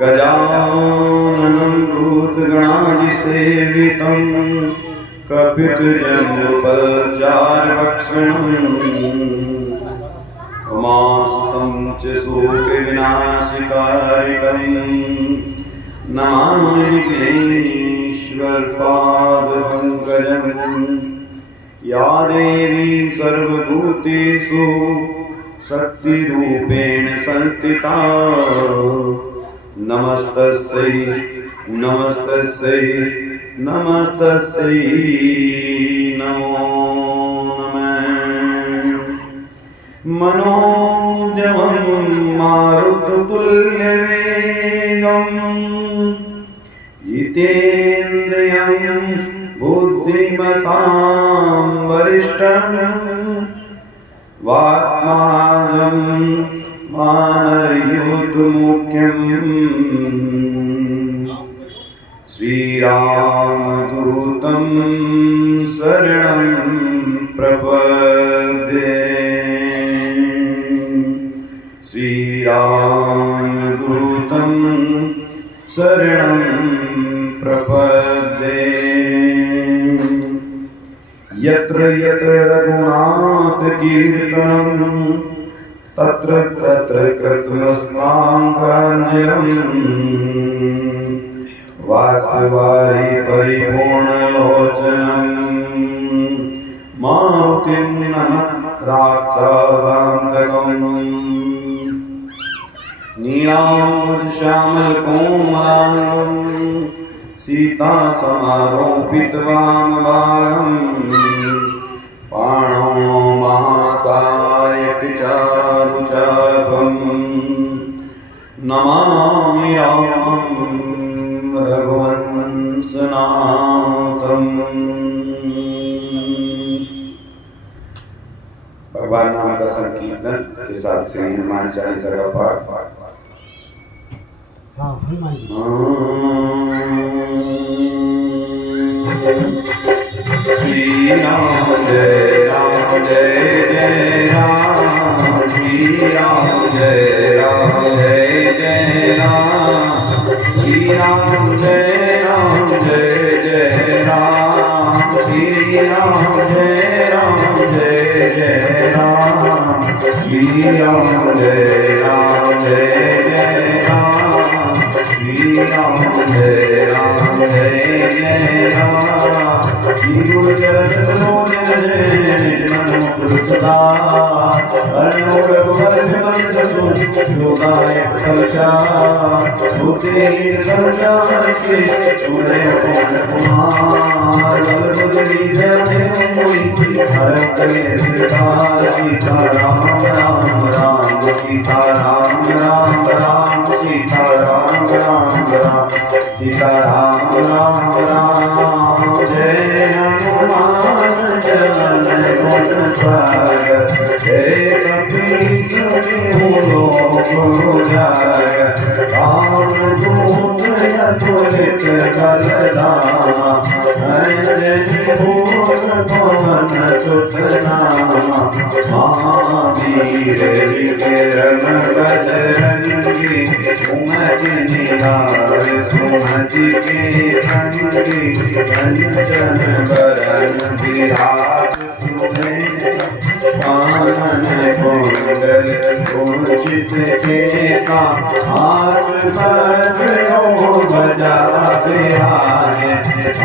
गजाननं भूतगणाधिसेवितं कपितजम्बुफलचारुभक्षणम् उमासुतं च शोकविनाशकारिकं नमामि विघ्नेश्वरपादपङ्कजम्। या देवी सर्वभूतेषु शक्तिरूपेण संस्थिता नमस्तस्यै नमस्तस्यै नमस्तस्यै नमो नमः। मनोजवं मारुततुल्यवेगम् जितेन्द्रियं बुद्धिमतां वरिष्ठं वाग्मानं वानरयूथमुख्यम् श्रीरामदूतं शरणं प्रपद्ये। श्रीरामदूतं शरणं प्रपद्ये। यत्र यत्र रघुनाथ कीर्तनं तत्र तत्र कृतमस्तकाञ्जलिं बाष्पवारि परिपूर्णलोचनं मारुतिं नमत राक्षसान्तकम्। नीलाम्बुजश्यामलकोमलाङ्गं सीतासमारोपितवामभागम् पाणौ महासायकचारुचापम् नमामि रामं रघुवंशनाथम्। भगवान नाम का संकीर्तन के साथ श्री हनुमान चालीसा का पाठ। श्री राम जय जय राम, श्री राम जय जय राम, श्री राम जय जय राम, श्री राम जय जय राम, श्री राम जय जय राम, श्री राम जय राम। श्री गुरु चरण सरोज जय मन मुकुर सदा अर्णव रघुवर विमल जसु जोदायक फलचार होते संचार के चूड़े पवन कुमार बल बुद्धि जय मोहि हर करे सिरकार। सीता राम राम राम सीता राम राम राम सीता राम राम राम सीता राम राम राम। जय हनुमान ज्ञान गुण सागर जय कपीश तिहु लोक उजागर। रामदूत अतुलित बलधामा अंजनी पुत्र पवन सुत नामा। महावीर विक्रम बजरंगी सुमति निहार सुमति के संगी कंचन बरन विराज कानन कुंडल कुंचित केसा हाथ पकड़ो बजा बिहारे।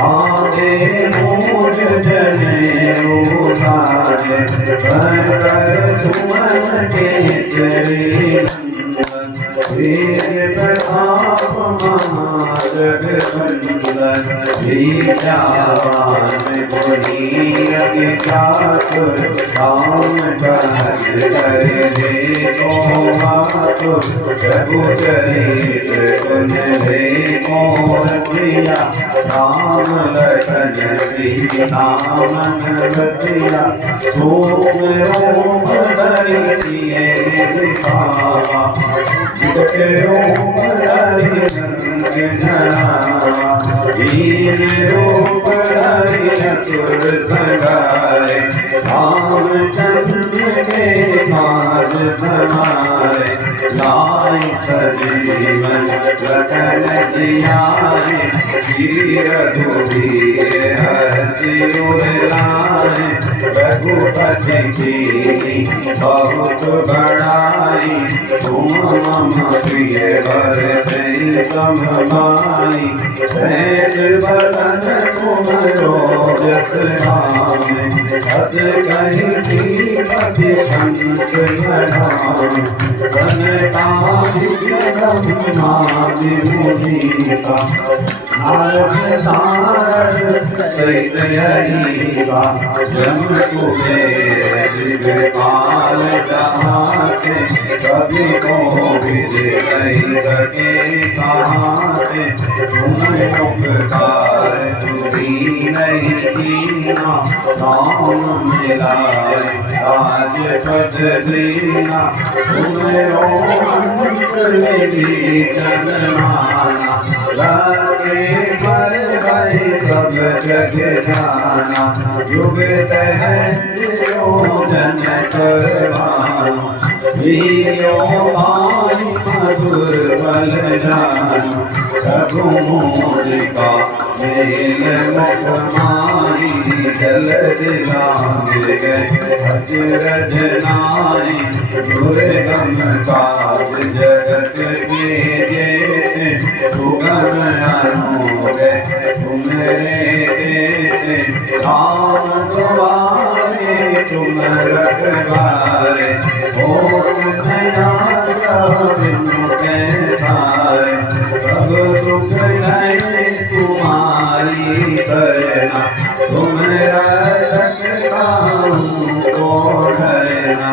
आगे मूज जनेऊ साजे कर सुमन केसरी वीर प्रताप महाजगवंदन। विद्यावान गुणी अति चातुर राम कहत कर देखो मातुर। रघुचरित सुन देखो रसिया राम लखन सीता मन बसिया। सोम रोम धरि सिए दिखावा जितके रोम धरि रंग जनावा। वीर रूप धरि असुर संहारे राम के काज समारे, लाई सजीवन लखन जियारे, वीर रघुवीर हर्षि उर लाए, रघुपति कीन्ही बहुत बड़ाई, तुम मम प्रिय भरतहि सम भाई, सहज बदन तुमरो जस गावें, हस कहि श्रीपति कंठ बढ़ावें, सनकादिक ब्रह्मादि मुनीसा, नारद सारद सहित अहीसा, जम कुबेर दिगपाल कहाते, कवि कोविद कहि सके कहाते, तुम उपकार तुरी नहीं कीना, नाम मिलाए राजपद दीना, तुम्हें अंत मेरी जनमाना, लगे पर गए सब जग जाना, युग सहस्रो जन करवाना, वीर्यो भारी मधुर बल जाना, रघुमोदिका मेल मुख माही, जल दिलांगे अचरज नारी, दुर्गम काज जगत के जेते, सुगम अनुगे तुम्हारे देते, राम द्वारे तुम रखवारे, हो तुम आज्ञा बिनु पैसारे, सब सुख है तुम्हारी करना, तुम रखता को डरना,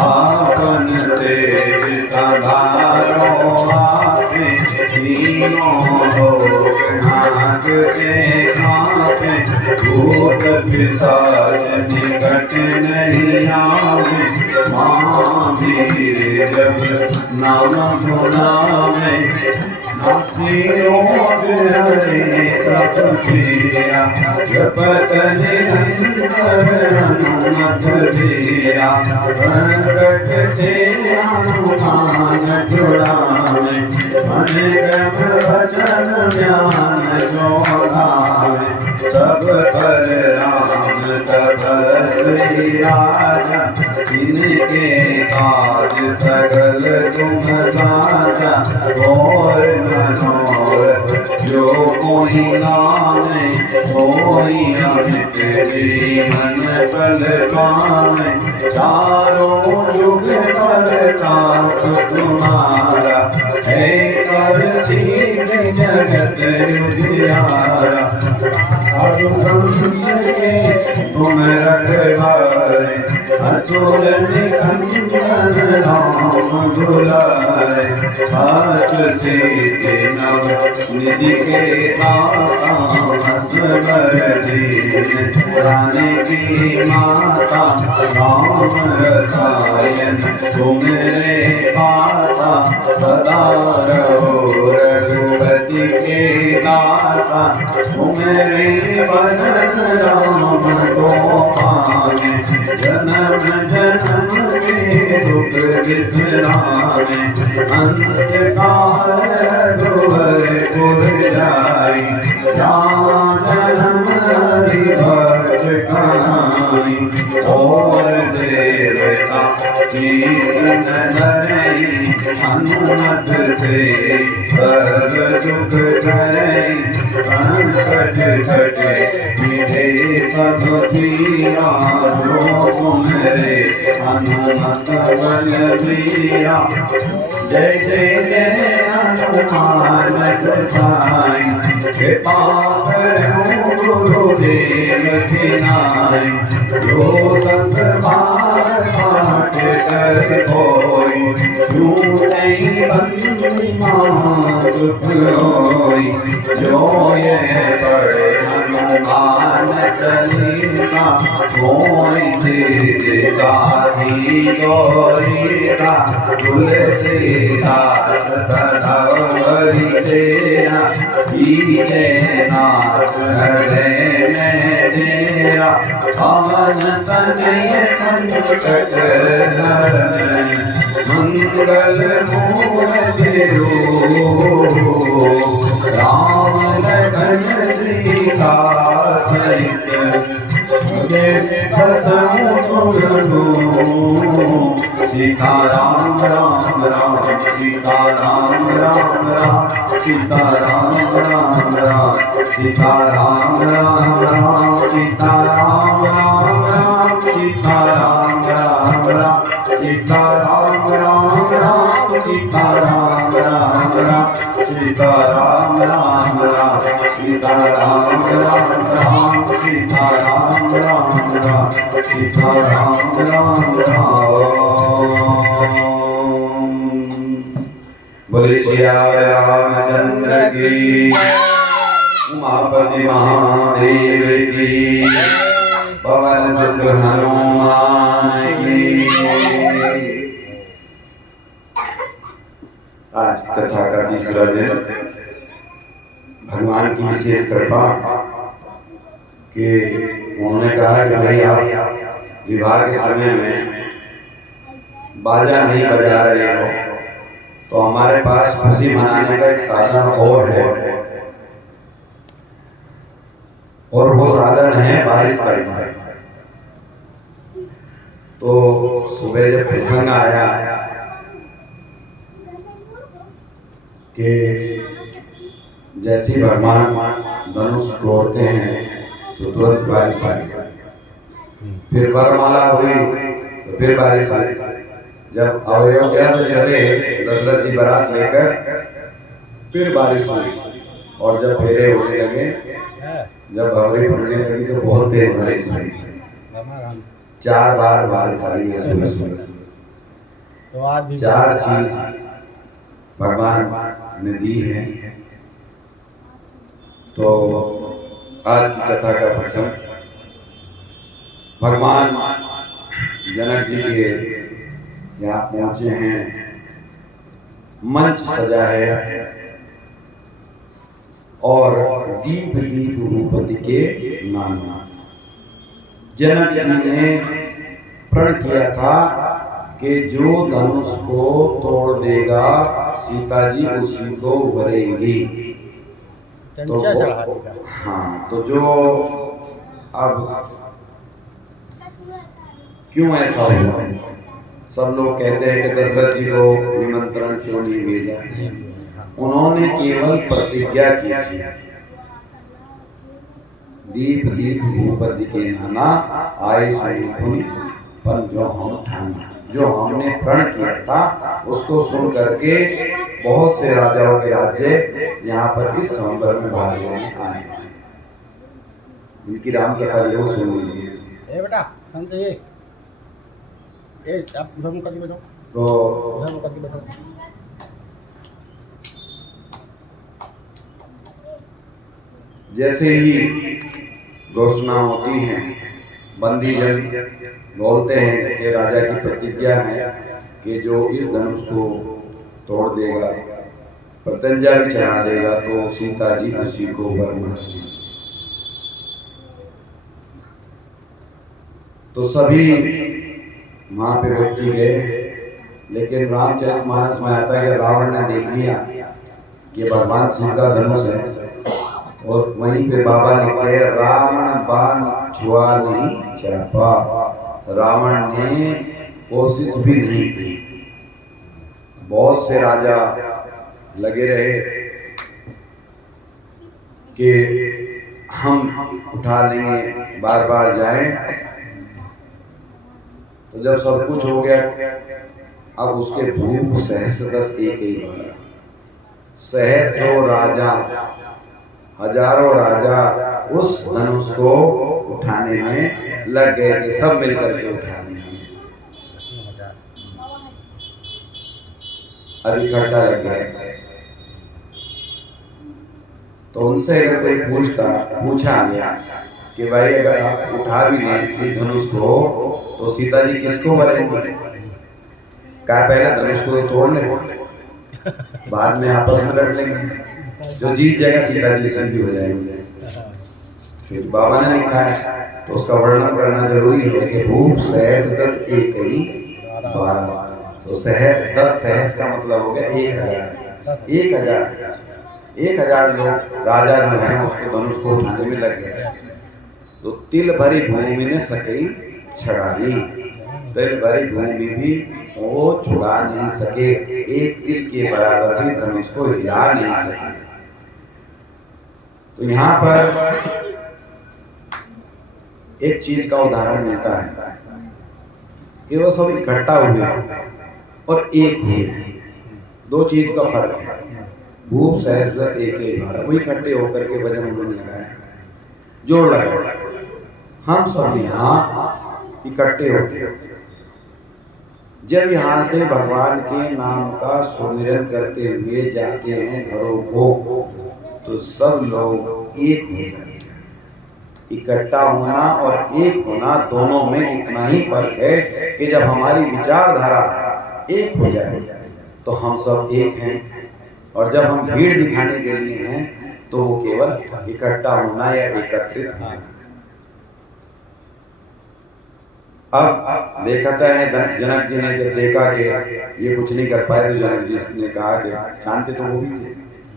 आपन तेज संभालो आपे, तीनों लोग हांकते कांपे, भूत पिशाच निकट नहीं आवे, महावीर जब नाम सुनावे, नासियों हरे सब प्रिया, जपत निरंतर हनुमत दिया, संकट ते हनुमान छुड़ावे, मन क्रम वचन ज्ञान जो गावे, सब पर राम तपस्वी राजा, इनके काज सकल तुम साजा, और मनोरथ जो कोई नामे, सोई अमित जीवन फल पावे, चारों युग परताप तुम्हारा, है कर सीध जगत उजियारा, साधु संत के तुम रखवारे, असुर निकंदन राम दुलारे, साच सीते नव निधि के दाता, असवर दीन प्राणी की माता, राम रसायन तुमरे पाता, सदा रहो रघुपति के दाता, तुम्हारे भजन राम को पावे, जन्म जन्म के दुख बिसरावे, अंत काल रघुवर पुर जाई, जहाँ जन्म हरि भक्त कहानी, और देवता कीर्तन धरई, हनुमत से सर्व सुख करई, संकट कटे मिटे सब पीरा, जो तुम्हारे हनुमत बलबीरा, जय जय जय हनुमान गोसाई, कृपा करो गुरुदेव की नाई, जो संत बार पाठ कर कोई झूठे बंदी मां सुख होई जो ये पढ़े हनुमान चालीसा मोई सीता ही गोरीता तुलसीदास सदा परिचेरा कीजे नाथ हृदय में तेरा पवन तनय संकट हरण मंगल मूर्ति रूप राम लखन सीता सहित सीता राम राम राम सीता राम राम राम सीता राम राम राम सीता राम राम राम सीता राम राम राम सीता राम राम राम सीता राम राम राम सीता राम राम राम सीता राम राम राम सीता राम राम राम सीता राम राम राम सीता राम राम राम। बोले श्री रामचंद्र की, उमापति महादेव की, पवन सुत हनुमान की। आज कथा का तीसरा दिन, भगवान की विशेष कृपा कि उन्होंने कहा कि भाई आप विवाह के समय में बाजा नहीं बजा रहे हो, तो हमारे पास खुशी मनाने का एक साधन और है, और वो साधन है बारिश करना। तो सुबह जब प्रसंग आया कि जैसे ही भगवान धनुष तोड़ते हैं तो तुरंत बारिश आ गई, फिर वरमाला हुई तो फिर बारिश आई। जब अयोध्या से चले दशरथ जी बारात लेकर, फिर बारिश हुई, और जब फेरे होने लगे, जब भवरी पड़ने लगी तो बहुत तेज बारिश हुई, 4 बार बारिश आई है सुबह सुबह। तो आज भी 4 चीज भगवान ने दी है। तो आज की कथा का प्रसंग, भगवान जनक जी के यहाँ पहुंचे हैं, मंच सजा है और दीप दीप भूपति के नाना। जनक जी ने प्रण किया था कि जो धनुष को तोड़ देगा सीता जी उसी को वरेंगी। तो हाँ, तो जो अब क्यों ऐसा हुआ? सब लोग कहते हैं कि दशरथ जी को निमंत्रण क्यों नहीं भेजा? उन्होंने केवल प्रतिज्ञा की थी, दीप दीप भूपति के नाना आए सुनी खुनी, पर जो हम ठाना, जो हमने प्रण किया था उसको सुन करके बहुत से राजाओं के राज्य यहाँ पर इस स्वयंवर में भाग लेने आए। इनकी राम कथा जरूर सुन लीजिए। बेटा आप उधर मुकर के बैठो, तो उधर मुकर के बैठो। जैसे ही घोषणा होती है, बंदी जन बोलते हैं कि राजा की प्रतिज्ञा है कि जो इस धनुष को तोड़ देगा, प्रत्यंजा भी चढ़ा देगा, तो सीता जी उसी को वर मारेंगी। तो सभी वहां पे व्यक्ति गए, लेकिन रामचरितमानस में आता है कि रावण ने देख लिया कि भगवान शिव का धनुष है, और वहीं पे बाबा लिखते हैं, रावण बाण छुआ नहीं चापा। रावण ने कोशिश भी नहीं की। बहुत से राजा लगे रहे कि हम उठा लेंगे, बार बार जाएं। तो जब सब कुछ हो गया, अब उसके भूप सहस्र 10 एक ही बार, सहस्रों राजा, हजारों राजा उस धनुष को उठाने में लग गए कि सब मिलकर के उठा लेंगे। अब इकट्ठा लग गया। तो उनसे अगर कोई पूछा गया कि भाई अगर आप उठा भी लें इस धनुष को तो सीता जी किसको मरेंगे? कहा पहले धनुष को तोड़ ले, बाद में आपस में लड़ लेंगे, जो जीत जाएगा सीता जी उसी की हो जाएगी। क्योंकि बाबा ने लिखा है तो उसका वर्णन करना जरूरी है कि भूप सहस 10 एक ही 12। तो दस सहस का मतलब हो गया 1000। 1000 लोग राजा जो है उसको धनुष को उठाने में लग गए। तो तिल भरी भूमि ने सकई छड़ाई, तिल भरी भूमि भी वो छुड़ा नहीं सके, एक तिल के बराबर भी धनुष को हिला नहीं सके। तो यहाँ पर एक चीज का उदाहरण मिलता है कि वो सब इकट्ठा हुए और एक हुए। दो चीज का फर्क है। भूप सहस 10 एक ही 12, वो इकट्ठे होकर के वजन उन्होंने लगाया, जोड़ लगाया। हम सब यहाँ इकट्ठे होते, जब यहाँ से भगवान के नाम का सुमिरन करते हुए जाते हैं घरों को, तो सब लोग एक हो जाते हैं। इकट्ठा होना और एक होना दोनों में इतना ही फर्क है कि जब हमारी विचारधारा एक हो जाए तो हम सब एक हैं, और जब हम भीड़ दिखाने के लिए हैं तो वो केवल इकट्ठा होना या एकत्रित होना है। अब देखता है जनक जी ने जब देखा कि ये कुछ नहीं कर पाए, तो जनक जी ने कहा कि जानते तो वो भी थे,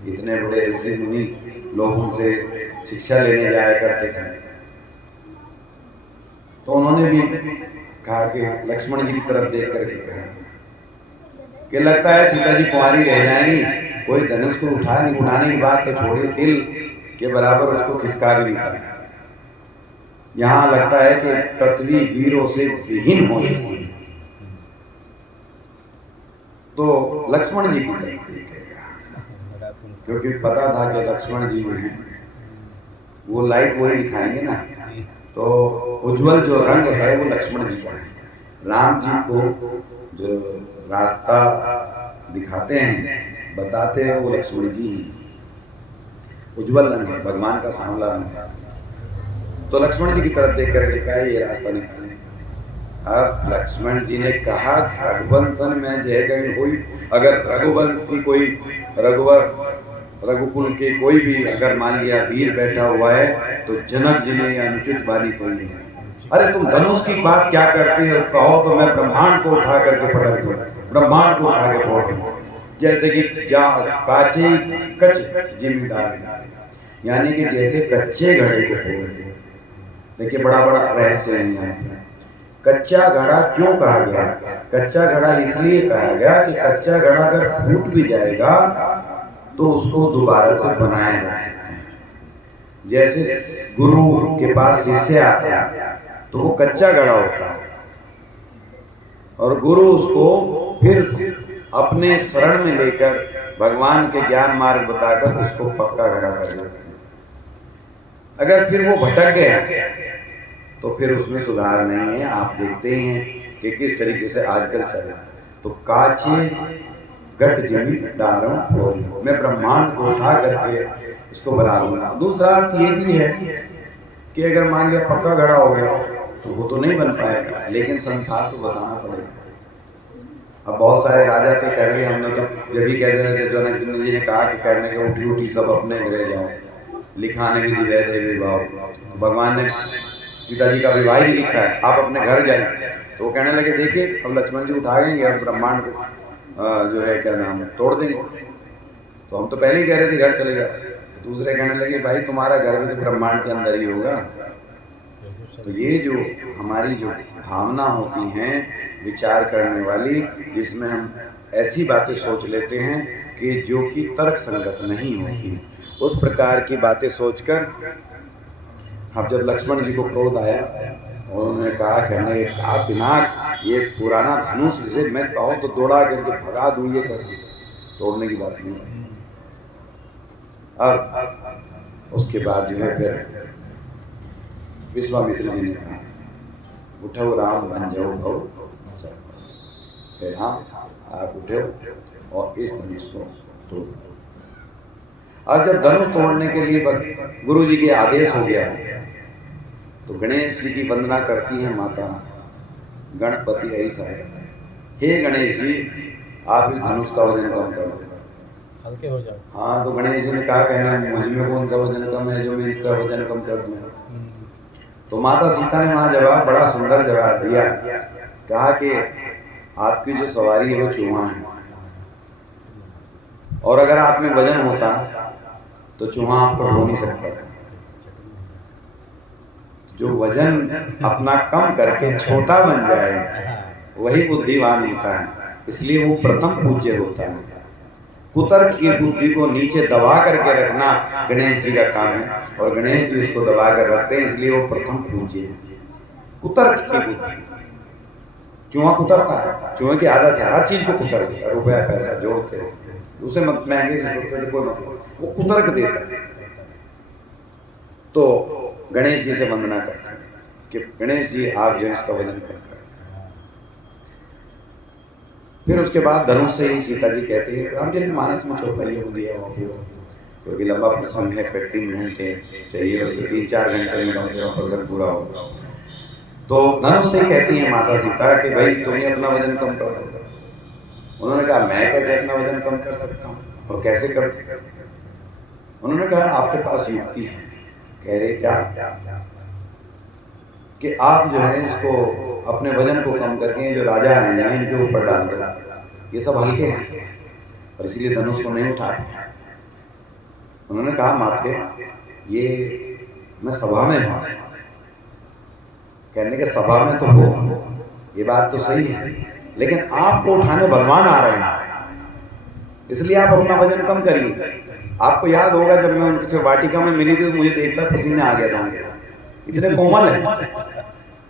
इतने बड़े ऋषि मुनि, लोग उनसे शिक्षा लेने जाया करते थे। तो उन्होंने भी कहा कि लक्ष्मण जी की तरफ देख करके कहा कि लगता है सीता जी कुंवारी रह जाएंगी, कोई धनुष को उठाने की बात तो छोड़िए, तिल के बराबर उसको खिसका भी नहीं पाया। यहाँ लगता है कि पृथ्वी वीरों से विहीन हो चुकी है। तो लक्ष्मण जी की तरफ देखेगा, क्योंकि पता था कि लक्ष्मण जी जो हैं वो लाइट वही दिखाएंगे ना, तो उज्जवल जो रंग है वो लक्ष्मण जी का है। राम जी को जो रास्ता दिखाते हैं, बताते हैं, वो लक्ष्मण जी ही। उज्जवल रंग है, भगवान का सांवला रंग है। तो लक्ष्मण जी की तरफ देख करके कहा ये रास्ता निकालें। अब लक्ष्मण जी ने कहा रघुवंशन में जय कहीं हुई, अगर रघुवंश की कोई रघुकुल के कोई भी अगर मान लिया वीर बैठा हुआ है तो जनक जी ने अनुचित वाणी कही है। अरे तुम धनुष की बात क्या करते हो, कहो तो मैं ब्रह्मांड को उठा करके पटक दूं, ब्रह्मांड को उठा के फोड़ दूं, जैसे कि काचे कच जिमी डाले, यानी कि जैसे कच्चे घड़े को फोड़ दे। देखिए बड़ा बड़ा रहस्य है यहाँ पे। कच्चा घड़ा क्यों कहा गया? कच्चा घड़ा इसलिए कहा गया कि कच्चा घड़ा अगर फूट भी जाएगा तो उसको दोबारा से बनाया जा सकता है। जैसे गुरु के पास शिष्य आता है तो वो कच्चा घड़ा होता है, और गुरु उसको फिर अपने शरण में लेकर भगवान के ज्ञान मार्ग बताकर उसको पक्का घड़ा कर देता है। अगर फिर वो भटक गया तो फिर उसमें सुधार नहीं है। आप देखते हैं कि किस तरीके से आजकल चल रहा है। तो काचे गट जिमी डारों फोरी, मैं ब्रह्मांड को उठा करके इसको बना दूंगा। दूसरा अर्थ ये भी है कि अगर मान लिया पक्का घड़ा हो गया तो वो तो नहीं बन पाएगा, लेकिन संसार तो बसाना पड़ेगा। अब बहुत सारे राजा थे कह रहे हमने तो जब भी कह रहे थे, जनक जी ने कहा कि करने के उठी उठी सब अपने रह जाओ, लिखाने भी दिव्य देवी भाव। भगवान ने सीता जी का विवाह ही लिखा है, आप अपने घर जाइए। तो वो कहने लगे देखिए अब लक्ष्मण जी उठाएंगे और ब्रह्मांड को जो है क्या नाम तोड़ देंगे। तो हम तो पहले ही कह रहे थे घर चले जाओ। दूसरे कहने लगे भाई तुम्हारा घर भी तो ब्रह्मांड के अंदर ही होगा। तो ये जो हमारी जो भावना होती हैं विचार करने वाली, जिसमें हम ऐसी बातें सोच लेते हैं कि जो कि तर्क संगत नहीं होती, उस प्रकार की बातें सोचकर अब जब लक्ष्मण जी को क्रोध आया और उन्होंने कहा बिना ये पुराना धनुष इसे मैं कहूँ तो दौड़ा करके भगा दूँ, ये कर दूँ, तोड़ने की बात नहीं है। अब उसके बाद जो है फिर विश्वामित्र जी ने कहा उठो राम बन जाओ भव। फिर हाँ आप उठो और इस धनुष को तोड़ दो। अब जब धनुष तोड़ने के लिए गुरु जी के आदेश हो गया तो गणेश जी की वंदना करती हैं माता गणपति ऐसा है, हे गणेश जी आप इस धनुष का वजन कम कर दो, हल्के हो जाओ। हाँ। तो गणेश जी ने कहा कहना मुझ में कौन सा वजन कम है जो मैं इसका वजन कम कर दूंगा। तो माता सीता ने वहां जवाब, बड़ा सुंदर जवाब दिया, कहा कि आपकी जो सवारी है वो चूहा है, और अगर आप में वजन होता तो चूहा आपको ढो नहीं सकता था। जो वजन अपना कम करके छोटा बन जाए वही बुद्धिमान होता है, इसलिए वो प्रथम पूज्य होता है। कुतर्क की बुद्धि को नीचे दबा करके रखना गणेश जी का काम है, और गणेश जी उसको दबा कर रखते हैं, इसलिए वो प्रथम पूज्य है। कुतर्क की बुद्धि, चूहा कुतरता है, चूहे की आदत है हर चीज को कुतर देता, रुपया पैसा जो होते हैं उसे मत महंगे से सस्ते से कोई मतलब, वो कुतर्क देता है। तो गणेश जी से वंदना करते हैं कि गणेश जी आप जो है इसका वजन कम करें। फिर उसके बाद धनुष से ही सीता जी कहती है, रामचरितमानस में चौपाई हो गया क्योंकि लंबा प्रसंग है, फिर 3 घंटे चाहिए उसके, 3-4 घंटे में कम से कम प्रसंग पूरा हो। तो धनुष से कहती है माता सीता कि भाई तुम्हें अपना वजन कम कर दो। उन्होंने कहा मैं कैसे अपना वजन कम कर सकता हूँ और कैसे कर? उन्होंने कहा आपके पास युक्ति है। कह रहे क्या? कि आप जो है इसको अपने वजन को कम करके जो राजा हैं इनके ऊपर डाल दो, ये सब हल्के हैं और इसीलिए धनुष को नहीं उठा पाए। उन्होंने कहा माते ये मैं सभा में हूँ, कहने के सभा में तो हो, ये बात तो सही है, लेकिन आपको उठाने भगवान आ रहे हैं, इसलिए आप अपना वजन कम करिए। आपको याद होगा जब मैं उनसे वाटिका में मिली थी तो मुझे देखता पसीने आ गया था, इतने कोमल है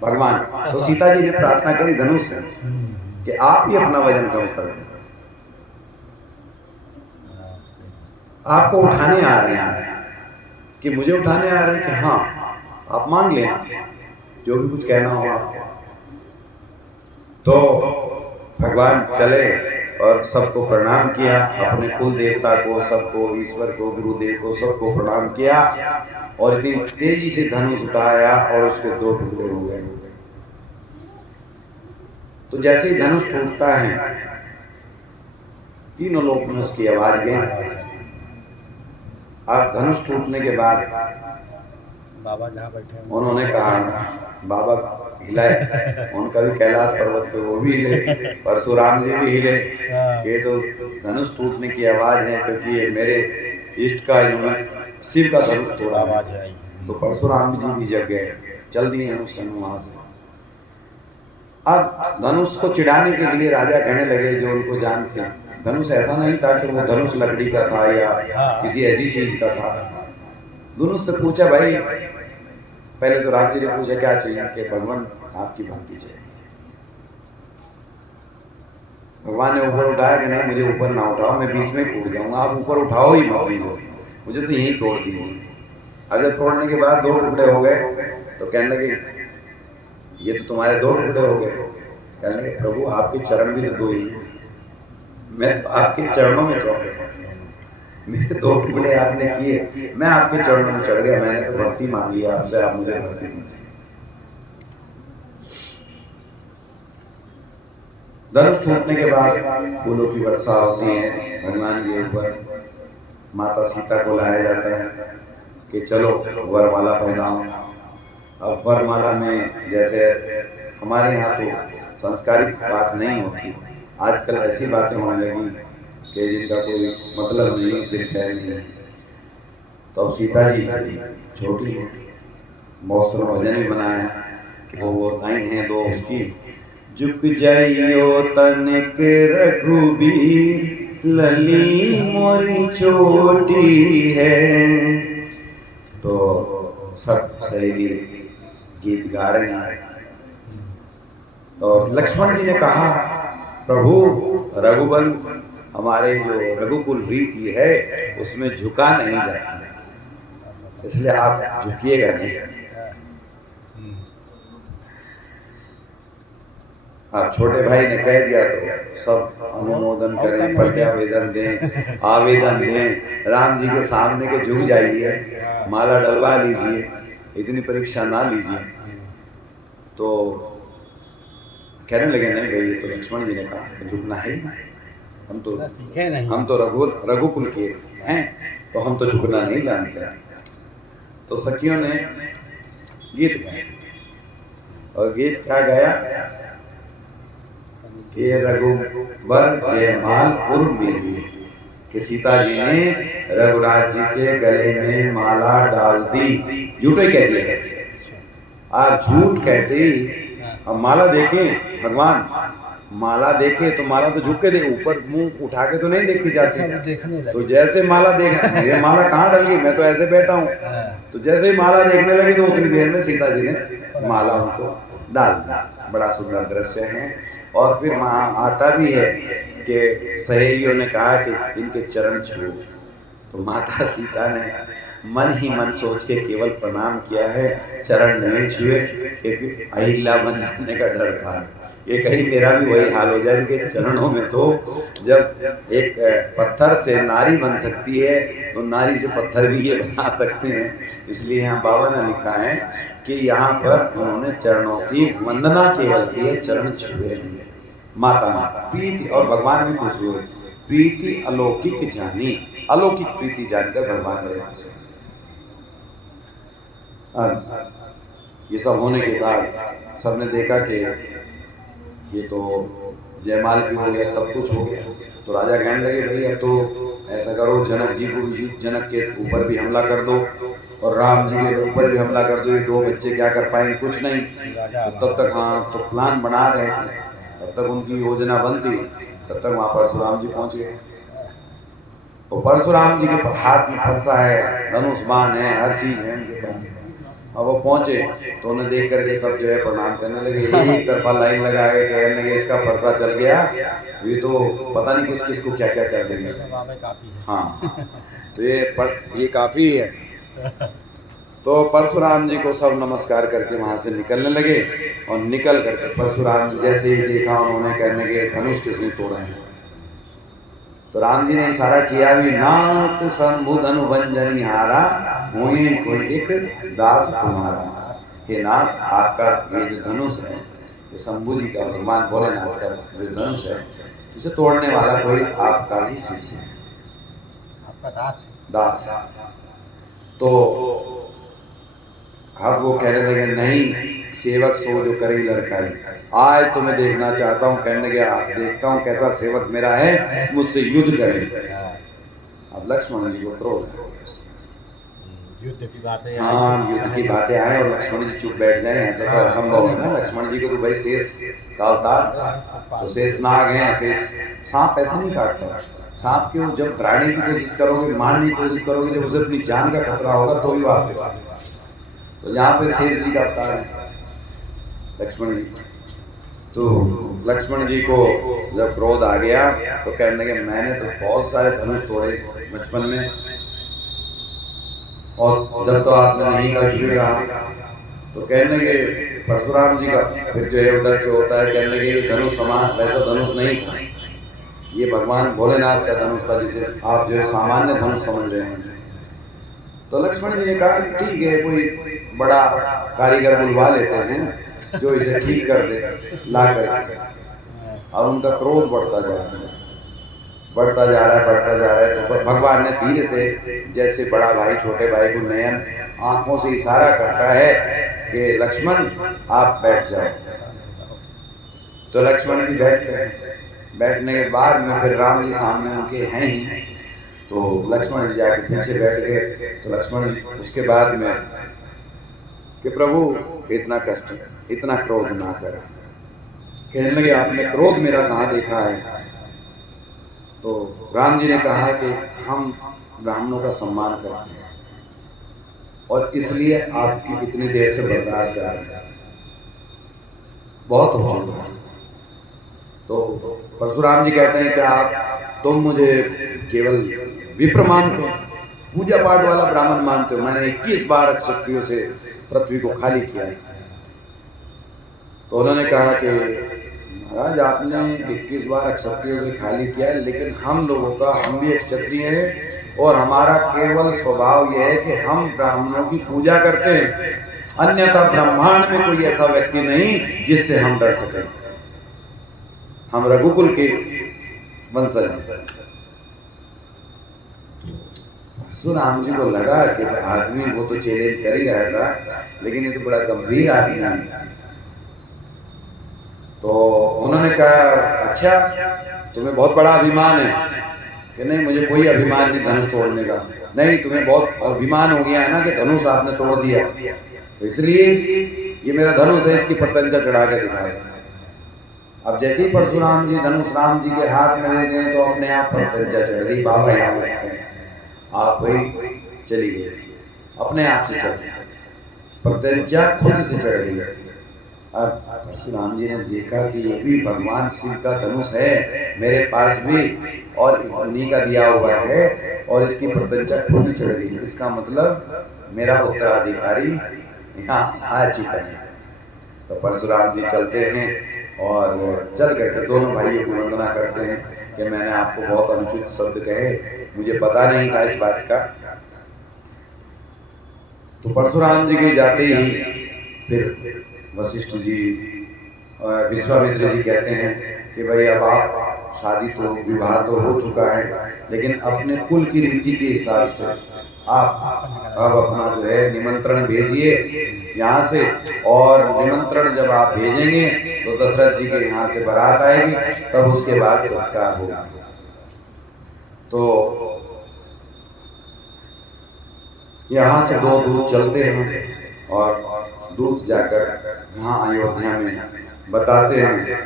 भगवान। तो सीता जी ने प्रार्थना करी धनुष से कि आप ही अपना वजन कम करें, आपको उठाने आ रहे हैं। कि मुझे उठाने आ रहे हैं? कि हाँ आप मांग लेना जो भी कुछ कहना हो आपको। तो भगवान चले और सबको प्रणाम किया, अपने कुल देवता को, सबको, ईश्वर को, गुरुदेव को, सबको प्रणाम किया और इतनी तेजी से धनुष उठाया और उसके 2 टुकड़े हो गए। तो जैसे ही धनुष टूटता है तीनों लोक में उसकी आवाज गई। अब धनुष टूटने के बाद बाबा जहाँ बैठे हैं उन्होंने कहा, बाबा हिलाए, उनका भी कैलाश पर्वत पे वो भी हिले, परशुराम जी भी हिले। ये तो धनुष टूटने की आवाज है क्योंकि ये मेरे इष्ट का, इन्होंने शिव का धनुष तोड़ा आवाज है। तो परशुराम जी भी जग गए, चल दिए हैं उस समय वहां से। अब धनुष को चिढ़ाने के लिए राजा कहने लगे जो उनको जानते, धनुष ऐसा नहीं था कि वो धनुष लकड़ी का था या किसी ऐसी चीज का था। धनुष से पूछा, भाई पहले तो राम जी ने पूछा क्या चाहिए? कि भगवान आपकी भक्ति चाहिए। भगवान ने ऊपर उठाया कि नहीं मुझे ऊपर ना उठाओ, मैं बीच में टूट जाऊंगा, आप ऊपर उठाओ ही मत, मुझे तो यहीं तोड़ दीजिए। अब जब तोड़ने के बाद 2 टुकड़े हो गए तो कहने लगे ये तो तुम्हारे 2 टुकड़े हो गए। कहने लगे प्रभु आपके चरण भी तो 2 ही हैं, मैं तो आपके चरणों में चढ़ गया, मेरे 2 टुकड़े आपने किए, मैं आपके चरणों में चढ़ गया, मैंने तो भक्ति मांगी है आपसे, आप मुझे भक्ति दीजिए। धनुष टूटने के बाद फूलों की वर्षा होती है भगवान के ऊपर। माता सीता को लाया जाता है कि चलो वरमाला पहनाओ। अब वरमाला में जैसे हमारे यहाँ तो संस्कारिक बात नहीं होती, आजकल ऐसी बातें होने लगी कि जिनका कोई मतलब नहीं, सिर पैर नहीं। तो अब सीता जी छोटी है, बहुत सारा भजन भी बनाया कि वो लाइन है 2 उसकी, झुक जाइयो तनिक रघुबीर लली मोरी छोटी है। तो सब सहेली गीत गा रहे हैं। तो लक्ष्मण जी ने कहा प्रभु रघुवंश हमारे जो रघुकुल रीति है उसमें झुका नहीं जाता, इसलिए आप झुकिएगा नहीं। अब छोटे भाई ने कह दिया तो सब अनुमोदन करें, प्रत्यावेदन दें, आवेदन दें, राम जी के सामने के झुक जाइए, माला डलवा लीजिए, इतनी परीक्षा ना लीजिए। तो कहने लगे नहीं भाई, ये तो लक्ष्मण जी ने कहा झुकना है ही नहीं, हम तो रघुकुल के हैं, तो हम तो झुकना नहीं जानते। तो सखियों ने गीत गाया, और गीत क्या गाया कि रघुबर जयमाल उर्मिली, कि सीता जी ने रघुराज जी के गले में माला डाल दी। झूठ ही कह दिया, आप झूठ कहते ही। अब माला देखे भगवान, माला देखे तो माला तो झुक के दे, ऊपर मुंह उठा के तो नहीं देखी जाती। तो जैसे माला देखा, ये माला कहाँ डल गई, मैं तो ऐसे बैठा हूँ। तो जैसे ही माला देखने लगी तो उतनी देर में सीता जी ने माला उनको डाल दी। बड़ा सुंदर दृश्य है। और फिर वहाँ आता भी है कि सहेलियों ने कहा कि इनके चरण छुओ, तो माता सीता ने मन ही मन सोच के केवल प्रणाम किया है, चरण नहीं छुए, क्योंकि अहिल्या बन जाने का डर था। ये कहीं मेरा भी वही हाल हो जाए इनके चरणों में। तो जब एक पत्थर से नारी बन सकती है, तो नारी से पत्थर भी ये बना सकते हैं। इसलिए यहाँ बाबा ने लिखा है कि यहाँ पर उन्होंने चरणों की वंदना केवल की है, चरण छुए नहीं। माता ने प्रीति, और भगवान भी खुश हुए, प्रीति अलौकिक जानी, अलौकिक प्रीति जानकर भगवान बड़े खुश हुए। ये सब होने के बाद सबने देखा कि ये तो जयमाल भी हो गया, सब कुछ हो गया। तो राजा कहने लगे भाई अब तो ऐसा करो, जनक जी को भी, जनक के ऊपर भी हमला कर दो और राम जी के ऊपर भी हमला कर दो, ये दो बच्चे क्या कर पाएंगे, कुछ नहीं। तब तक हाँ तो प्लान बना रहे थे, तब तक उनकी योजना बनती, तब तक वहाँ परशुराम जी पहुँच गए। तो परशुराम जी के हाथ में फरसा है, धनुष बाण है, हर चीज है उनके पास। अब वो पहुंचे तो उन्हें देख करके सब जो है प्रणाम करने लगे, एक तरफा लाइन लगा के कहने लगे इसका फरसा चल गया, ये तो पता नहीं किस किस को क्या क्या कर देंगे। हाँ तो ये काफी है। तो परशुराम जी को सब नमस्कार करके वहां से निकलने लगे, और निकल करके परशुराम जी जैसे ही देखा उन्होंने कहने लगे धनुष किसने तोड़ा है। तो राम जी ने इशारा किया भी, नाथ शंभु धनु भंजनी हारा, होने कोई एक दास तुम्हारा। हे नाथ, आपका ये जो धनुष है, ये शंभु जी का, भगवान भोलेनाथ का जो धनुष है, इसे तोड़ने वाला कोई आपका ही शिष्य है, आपका दास है। तो अब वो कहने लगे नहीं, सेवक सो जो करे लड़काई, आज तो मैं देखना चाहता हूँ। कहने लगे देखता हूँ कैसा सेवक मेरा है, मुझसे युद्ध करे। अब लक्ष्मण जी को क्रोध, युद्ध की बातें, हाँ युद्ध की बातें आए और लक्ष्मण जी चुप बैठ जाए, ऐसा तो असंभव है ना। लक्ष्मण जी को तो भाई शेष का अवतार, तो शेष नाग हैं, शेष सांप ऐसे नहीं काटता। सांप क्यों, जब प्राणी की कोशिश करोगे, मारने की कोशिश करोगे, जब उसे अपनी जान का खतरा होगा तो ही बात है। तो यहाँ पे शेष जी का अवतार है लक्ष्मण जी। तो लक्ष्मण जी को जब क्रोध आ गया तो कहने लगे मैंने तो बहुत सारे धनुष तोड़े बचपन में, और जब तो आपने नहीं कुछ भी कहा। तो कहने लगे परशुराम जी का फिर जो है उधर से होता है, कहने लगे ये धनुष समान वैसा धनुष नहीं था, ये भगवान भोलेनाथ का धनुष था, जिसे आप जो है सामान्य धनुष समझ रहे हैं। तो लक्ष्मण जी ने कहा ठीक है, कोई बड़ा कारीगर बुलवा लेते हैं जो इसे ठीक कर दे ला कर। और उनका क्रोध बढ़ता जा रहा है, बढ़ता जा रहा है, बढ़ता जा रहा है। तो भगवान ने धीरे से, जैसे बड़ा भाई छोटे भाई को नयन आंखों से इशारा करता है कि लक्ष्मण आप बैठ जाओ। तो लक्ष्मण जी बैठते हैं, बैठने के बाद में फिर राम जी सामने उनके हैं ही, तो लक्ष्मण जी जाके पीछे बैठ गए। तो लक्ष्मण उसके बाद में कि प्रभु इतना कष्ट, इतना क्रोध ना करें। कहने लगे आपने क्रोध मेरा कहाँ देखा है। तो राम जी ने कहा कि हम ब्राह्मणों का सम्मान करते हैं और इसलिए आपकी इतनी देर से बर्दाश्त कर रहे हैं, बहुत हो चुका है। तो परशुराम जी कहते हैं कि आप तुम मुझे केवल विप्र मानते हो, पूजा पाठ वाला ब्राह्मण मानते हो, मैंने 21 बार शक्तियों से पृथ्वी को खाली किया है। तो उन्होंने कहा कि महाराज आपने 21 बार क्षत्रियों से खाली किया है, लेकिन हम लोगों का, हम भी एक क्षत्रिय हैं और हमारा केवल स्वभाव यह है कि हम ब्राह्मणों की पूजा करते हैं, अन्यथा ब्रह्मांड में कोई ऐसा व्यक्ति नहीं जिससे हम डर सकें। हम रघुकुल के वंशज हैं। राम जी को लगा कि आदमी वो तो चैलेंज कर ही रहा था, लेकिन ये तो बड़ा गंभीर आदमी है। तो उन्होंने कहा अच्छा तुम्हें बहुत बड़ा अभिमान है? कि नहीं मुझे कोई अभिमान नहीं धनुष तोड़ने का। नहीं तुम्हें बहुत अभिमान हो गया है ना कि धनुष आपने तोड़ दिया, तो इसलिए ये मेरा धनुष है, इसकी प्रत्यंचा चढ़ा के दिखाए। अब जैसे ही परशुराम जी धनुष राम जी के हाथ में दे गए तो अपने आप प्रत्यंचा चढ़ गई। बाबा यहाँ लगते हैं, आप वही चली गई, अपने आप से चढ़ गई, प्रत्यंचा खुद से चढ़ गई। अब परशुराम जी ने देखा कि ये भी भगवान शिव का धनुष है मेरे पास भी, और उन्हीं का दिया हुआ है, और इसकी प्रत्यंचा खुद ही चढ़ गई। इसका मतलब मेरा उत्तराधिकारी यहाँ आ चुका है। तो परशुराम जी चलते हैं और चल करके दोनों भाइयों को वंदना करते हैं कि मैंने आपको बहुत अनुचित शब्द कहे, मुझे पता नहीं था इस बात का। तो परशुराम जी के जाते ही फिर वशिष्ठ जी और विश्वामित्र जी कहते हैं कि भाई अब आप शादी तो विवाह तो हो चुका है, लेकिन अपने कुल की रीति के हिसाब से आप अब अपना जो है निमंत्रण भेजिए यहाँ से, और निमंत्रण जब आप भेजेंगे तो दशरथ जी के यहाँ से बारात आएगी, तब उसके बाद संस्कार होगा। तो यहाँ से 2 दूत चलते हैं और दूत जाकर वहाँ अयोध्या में बताते हैं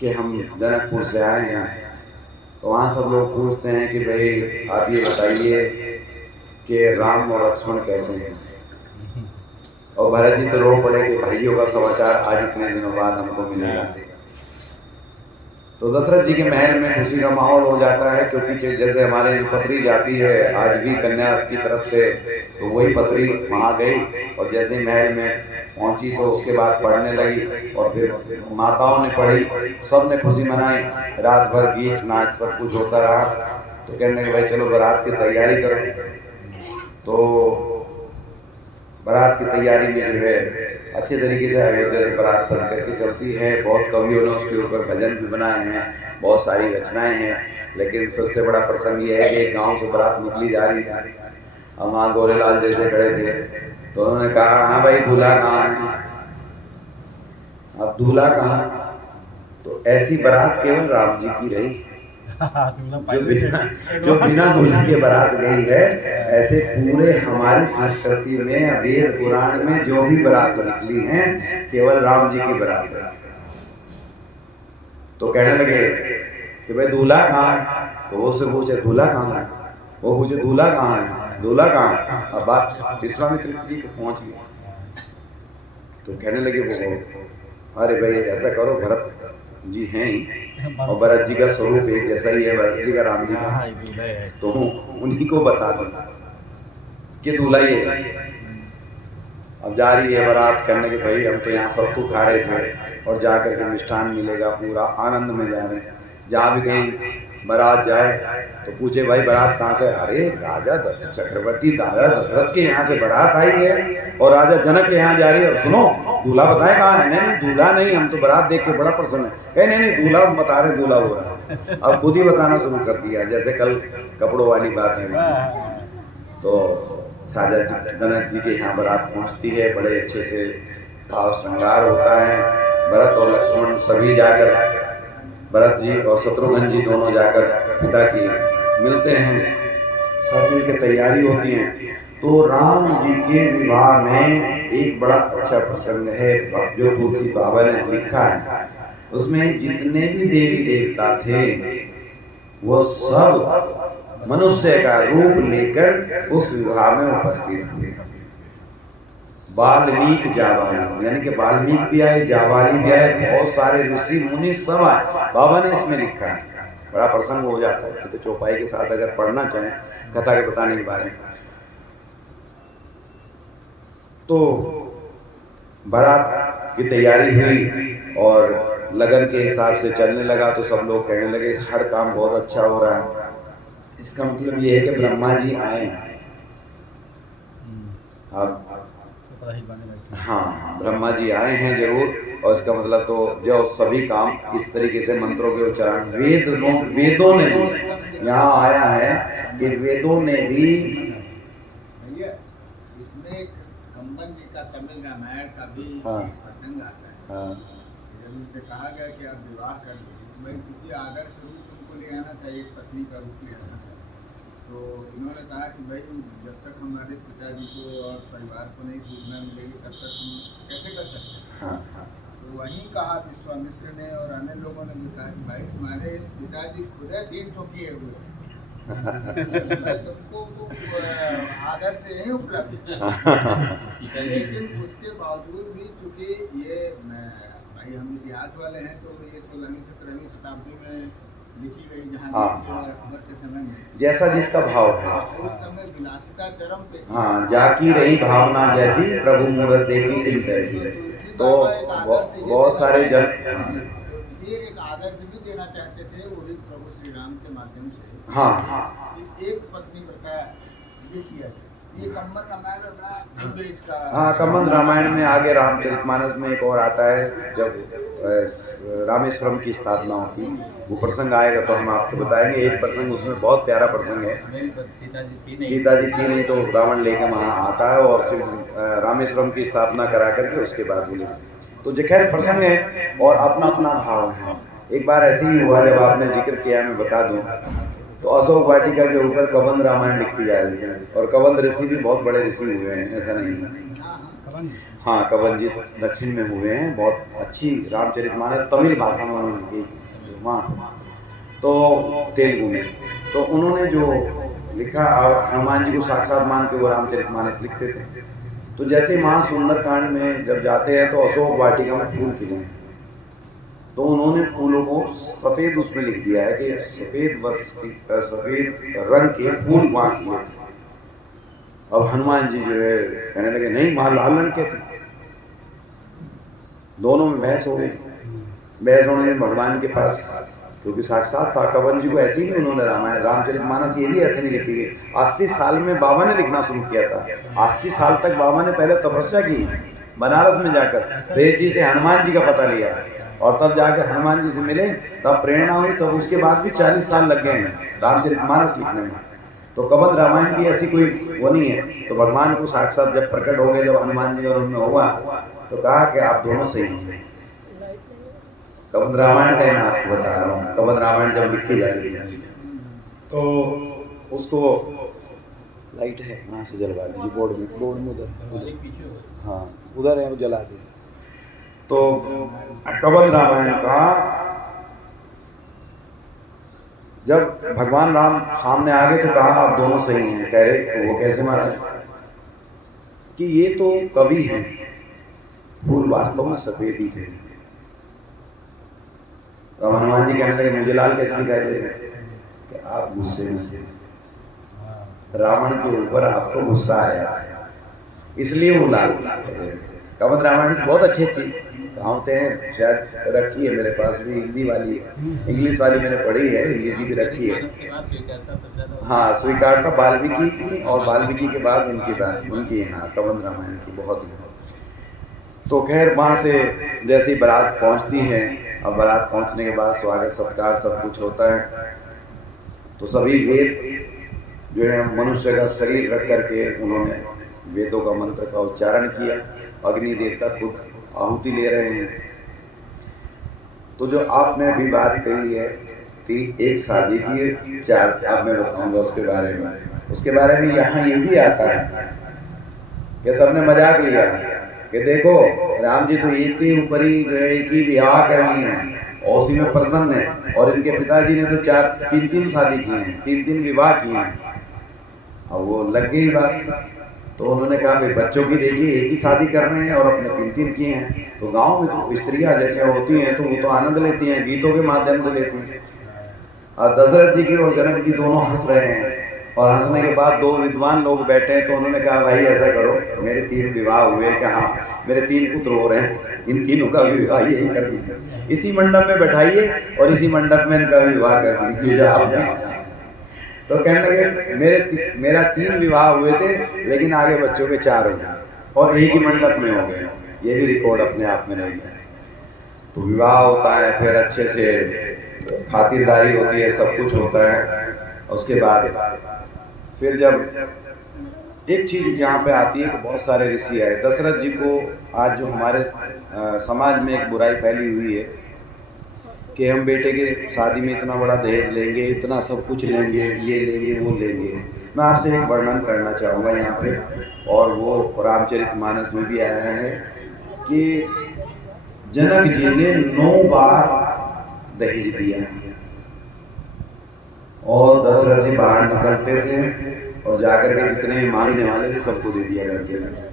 कि हम जनकपुर से आए हैं। तो वहाँ सब लोग पूछते हैं कि भाई आप ये बताइए कि राम और लक्ष्मण कैसे हैं। और भरत जी तो रो पड़े कि भाइयों का समाचार आज इतने दिनों बाद हमको मिलेगा। तो दशरथ जी के महल में खुशी का माहौल हो जाता है, क्योंकि जैसे हमारे जो पत्री जाती है आज भी कन्या की तरफ से, तो वही पत्री वहाँ गई और जैसे ही महल में पहुंची तो उसके बाद पढ़ने लगी, और फिर माताओं ने पढ़ी, सब ने खुशी मनाई, रात भर गीत नाच सब कुछ होता रहा। तो कहने लगे भाई चलो बारात की तैयारी करो। तो बारात की तैयारी में जो है अच्छे तरीके से अयोध्या से बारात सज करके चलती है। बहुत कवियों ने उसके ऊपर भजन भी बनाए हैं, बहुत सारी रचनाएं हैं, लेकिन सबसे बड़ा प्रसंग ये है कि एक गांव से बारात निकली जा रही थी। अब वहाँ गोरेलाल जैसे खड़े थे, तो उन्होंने कहा हाँ भाई दूल्हा कहाँ है? अब दूल्हा कहाँ? तो ऐसी बारात केवल राम जी की रही जो बिना दूल्हे के बारात गई है। ऐसे पूरे हमारी संस्कृति में वेद पुराण में जो भी बारात निकली है केवल राम जी की बारात है। तो कहने लगे कि भाई दूल्हा कहाँ है? तो वो से पूछे दूल्हा कहाँ है? वो पूछे दूल्हा कहाँ है? दूल्हा कहाँ है? अब बात विश्वामित्र जी के पहुंच गई। तो कहने लगे वो अरे भाई ऐसा करो, भरत जी हैं ही और भरत जी का स्वरूप एक जैसा ही है, भरत जी का राम जी का, तो उन्हीं को बता दो कि दूल्हा ये है। अब जा रही है बारात, कहने के भाई हम तो यहाँ सत्तू खा रहे थे और जा करके मिष्ठान मिलेगा, पूरा आनंद में जा रहे हैं। जहाँ भी कहीं बारात जाए तो पूछे भाई बारात कहाँ से? अरे राजा दशरथ चक्रवर्ती दादा दशरथ के यहाँ से बारात आई है और राजा जनक के यहाँ जा रही है, और सुनो दूल्हा बताए कहाँ है? नहीं दूल्हा नहीं, हम तो बारात देख के बड़ा प्रसन्न है। कहे नहीं दूल्हा बता रहे, दूल्हा हो रहा है। अब खुद ही बताना शुरू कर दिया, जैसे कल कपड़ों वाली बात है। तो राजा जी जनक जी के यहाँ बारात पहुँचती है, बड़े अच्छे से भाव श्रृंगार होता है। भरत और लक्ष्मण सभी जाकर, भरत जी और शत्रुघ्न जी दोनों जाकर पिता की मिलते हैं, सब मिल के तैयारी होती है। तो राम जी के विवाह में एक बड़ा अच्छा प्रसंग है जो तुलसी बाबा ने लिखा है। उसमें जितने भी देवी देवता थे वो सब मनुष्य का रूप लेकर उस विवाह में उपस्थित हुए। वाल्मीकि जावाली, यानी कि वाल्मीकि भी आए, जावाली भी आए, बहुत सारे ऋषि मुनि सब आए। बाबा ने इसमें लिखा है, बड़ा प्रसंग हो जाता है। तो चौपाई के साथ अगर पढ़ना चाहें कथा के बताने के बारे में, तो बारात की तैयारी हुई और लगन के हिसाब से चलने लगा तो सब लोग कहने लगे हर काम बहुत अच्छा हो रहा है। इसका मतलब ये है कि ब्रह्मा जी आए हैं। अब तो ही बने बैठे। हाँ, ब्रह्मा जी आए हैं जरूर, और इसका मतलब तो जो सभी काम इस तरीके से मंत्रों के उच्चारण वेदों ने भी यहाँ आया है कि वेदों ने भी भैया इसमें एक कंबन जी का तमिल रामायण का भी हाँ। प्रसंग आता है। हाँ, जब उनसे कहा गया कि आप विवाह कर लीजिए, तो भाई चूंकि आदर्श रूप उनको ले आना था, एक पत्नी का रूप ले आना था, तो इन्होंने कहा कि भाई जब तक हमारे पिताजी को और परिवार को नहीं सूचना मिलेगी तब तक हम कैसे कर सकते हैं। हाँ, तो वहीं कहा विश्वामित्र ने और अन्य लोगों ने भी कहा कि भाई तुम्हारे पिताजी खुद 3 ठोकिए हुए हैं। मैं तुमको वो आदर से नहीं उपलब्ध है। लेकिन उसके बावजूद भी चूंकि ये भाई हम इतिहास वाले हैं, तो ये 16वीं 17वीं शताब्दी में लिखी गई जहांगीर के और अकबर के समय में, जैसा जिसका भाव है। उस समय विलासिता चरम पे थी। हाँ, जाकी रही भावना जैसी प्रभु मूरत देखी तिल कैसी। तो बहुत सारे जन ये एक आदर्श भी देना चाहते थे, वही प्रभु श्री राम के माध्यम से। हाँ, कि एक पत्नी प्रथा ये किया जाए। ये कंबन रामायण और इसका हाँ, कंबन रामायण में आगे रामचरितमानस में एक और आता है, जब रामेश्वरम की स्थापना होती, वो प्रसंग आएगा तो हम आपको बताएंगे। एक प्रसंग उसमें बहुत प्यारा प्रसंग है। सीता जी थी नहीं तो रावण लेके वहाँ आता है और फिर रामेश्वरम की स्थापना करा करके उसके बाद बोले। तो जो खैर प्रसंग है और अपना अपना भाव है। एक बार ऐसे ही हुआ, जब आपने जिक्र किया मैं बता दूं, तो अशोक वाटिका के ऊपर कबंध रामायण लिखी जा रही है, और कबंध ऋषि भी बहुत बड़े ऋषि हुए हैं, ऐसा नहीं है। हाँ, कबंध जी दक्षिण में हुए हैं, बहुत अच्छी रामचरितमानस तमिल भाषा में उन्होंने लिखी वहाँ, तो तेलुगु में। तो उन्होंने जो लिखा, हनुमान जी को साक्षात मान के वो रामचरितमानस लिखते थे। तो जैसे वहाँ सुंदरकांड में जब जाते हैं तो अशोक वाटिका में फूल खिले हैं, तो उन्होंने फूलों को सफ़ेद उसमें लिख दिया है कि सफ़ेद रंग के फूल वहाँ खिले थे। अब हनुमान जी जो है कहने लगे नहीं, वहाँ लाल रंग के थे। दोनों में बहस हो गई। बहस होने में भगवान के पास, क्योंकि साक्षात था कबंध जी को, ऐसे ही नहीं उन्होंने रामायण रामचरितमानस ये भी ऐसे नहीं लिखी गई। 80 साल में बाबा ने लिखना शुरू किया था। 80 साल तक बाबा ने पहले तपस्या की बनारस में जाकर, प्रेत जी से हनुमान जी का पता लिया, और तब जाकर हनुमान जी से मिले, तब प्रेरणा हुई। तब उसके बाद भी 40 साल लग गए हैं रामचरितमानस लिखने में। तो कबंध रामायण की ऐसी कोई वो नहीं है। तो भगवान को साक्षात जब प्रकट हो गए, जब हनुमान जी और उनमें हुआ, तो कहा कि आप दोनों सही हैं। कबंध रामायण का मैं आपको बता रहा हूँ। कबंध रामायण जब लिखी जा रही है तो उसको लाइट है वहाँ से जलवा दीजिए, बोर्ड में उधर, हाँ उधर है, वो जला दे। तो कबंध रामायण का जब भगवान राम सामने आ गए तो कहा आप दोनों सही हैं। कह रहे तो वो कैसे महाराज, कि ये तो कवि हैं, फूल वास्तव में सफेद ही थे। तो हनुमान जी कहने लगे मुझे लाल कैसे दिखाई दे रहे, कि आप गुस्से में थे, रावण के ऊपर आपको गुस्सा आया था, इसलिए वो लाल। कबंध रामायण की बहुत अच्छी कहावतें हैं, शायद रखी है मेरे पास भी, हिंदी वाली है, इंग्लिश वाली मैंने पढ़ी है, हिंदी भी रखी है। हाँ, स्वीकारता वाल्मीकि की, और वाल्मीकि के बाद उनकी हाँ कबंध रामायण की बहुत ही। तो खैर वहाँ से जैसी बारात पहुँचती है, अब बारात पहुँचने के बाद स्वागत सत्कार सब कुछ होता है, तो सभी वेद जो है मनुष्य का शरीर रख करके उन्होंने वेदों का मंत्र का उच्चारण किया। अग्नि देवता खुद आहुति ले रहे हैं। तो जो आपने अभी बात कही है कि एक शादी की 4, अब मैं बताऊंगा उसके बारे में। उसके बारे में यहाँ ये भी आता है कि सबने मजाक लिया कि देखो राम जी तो एक ही ऊपर ही जो है एक ही विवाह करनी है और उसी में प्रसन्न है, और इनके पिताजी ने तो 3 शादी की हैं, 3 विवाह किए हैं। अब वो लग गई बात, तो उन्होंने कहा भाई बच्चों की देखिए एक ही शादी कर रहे हैं और अपने 3 किए हैं। तो गांव में तो स्त्रियां जैसे होती हैं तो वो तो आनंद लेती हैं, गीतों के माध्यम से लेती हैं। और दशरथ जी की और जनक जी दोनों हंस रहे हैं और हंसने के बाद दो विद्वान लोग बैठे हैं, तो उन्होंने कहा भाई ऐसा करो, मेरे 3 विवाह हुए हैं। कहा मेरे 3 पुत्र हो रहे हैं, इन तीनों का भी विवाह यही कर दीजिए, इसी मंडप में बैठाइए और इसी मंडप में इनका विवाह कर दीजिए जो आपने। तो कहने लगे मेरा 3 विवाह हुए थे, लेकिन आगे बच्चों के 4 हो गए और एक ही मंडप में हो गए। ये भी रिकॉर्ड अपने आप में नहीं है। तो विवाह होता है, फिर अच्छे से खातिरदारी होती है, सब कुछ होता है। उसके बाद फिर जब एक चीज़ यहाँ पे आती है कि बहुत सारे ऋषि आए। दशरथ जी को आज जो हमारे समाज में एक बुराई फैली हुई है कि हम बेटे के शादी में इतना बड़ा दहेज लेंगे, इतना सब कुछ लेंगे, ये लेंगे वो लेंगे। मैं आपसे एक वर्णन करना चाहूँगा यहाँ पे, और वो रामचरितमानस में भी आया है कि जनक जी ने 9 बार दहेज दिया और दशरथ जी बाहर निकलते थे और जाकर के जितने भी मांगने वाले थे सबको दे दिया करते थे।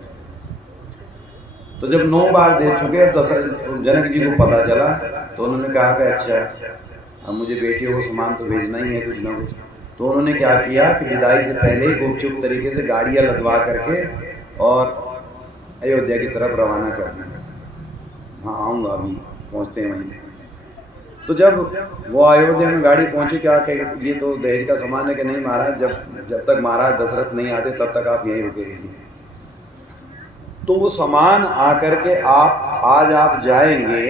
तो जब 9 बार दे चुके और दशरथ जनक जी को पता चला, तो उन्होंने कहा कि अच्छा अब मुझे बेटियों को सामान तो भेजना ही है कुछ ना कुछ। तो उन्होंने क्या किया कि विदाई से पहले ही गुपचुप तरीके से गाड़ियाँ लदवा करके और अयोध्या की तरफ रवाना कर दिया। हाँ आऊँगा, अभी पहुँचते हैं वहीं। तो जब वो अयोध्या में गाड़ी पहुंची, क्या कहे ये तो दहेज का सामान है कि नहीं महाराज, जब तक महाराज दशरथ नहीं आते तब तक आप यहीं रुके रहिए। तो वो सामान आकर के आज आप जाएंगे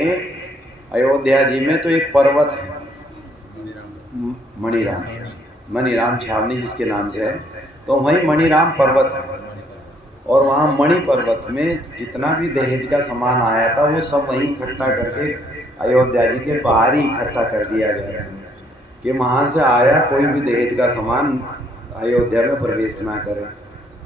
अयोध्या जी में, तो एक पर्वत है मणिराम छावनी जिसके नाम से है, तो वहीं मणिराम पर्वत है। और वहाँ मणि पर्वत में जितना भी दहेज का सामान आया था वो सब वहीं इकट्ठा करके अयोध्या जी के बाहर ही इकट्ठा कर दिया गया था कि वहाँ से आया कोई भी दहेज का सामान अयोध्या में प्रवेश ना करे।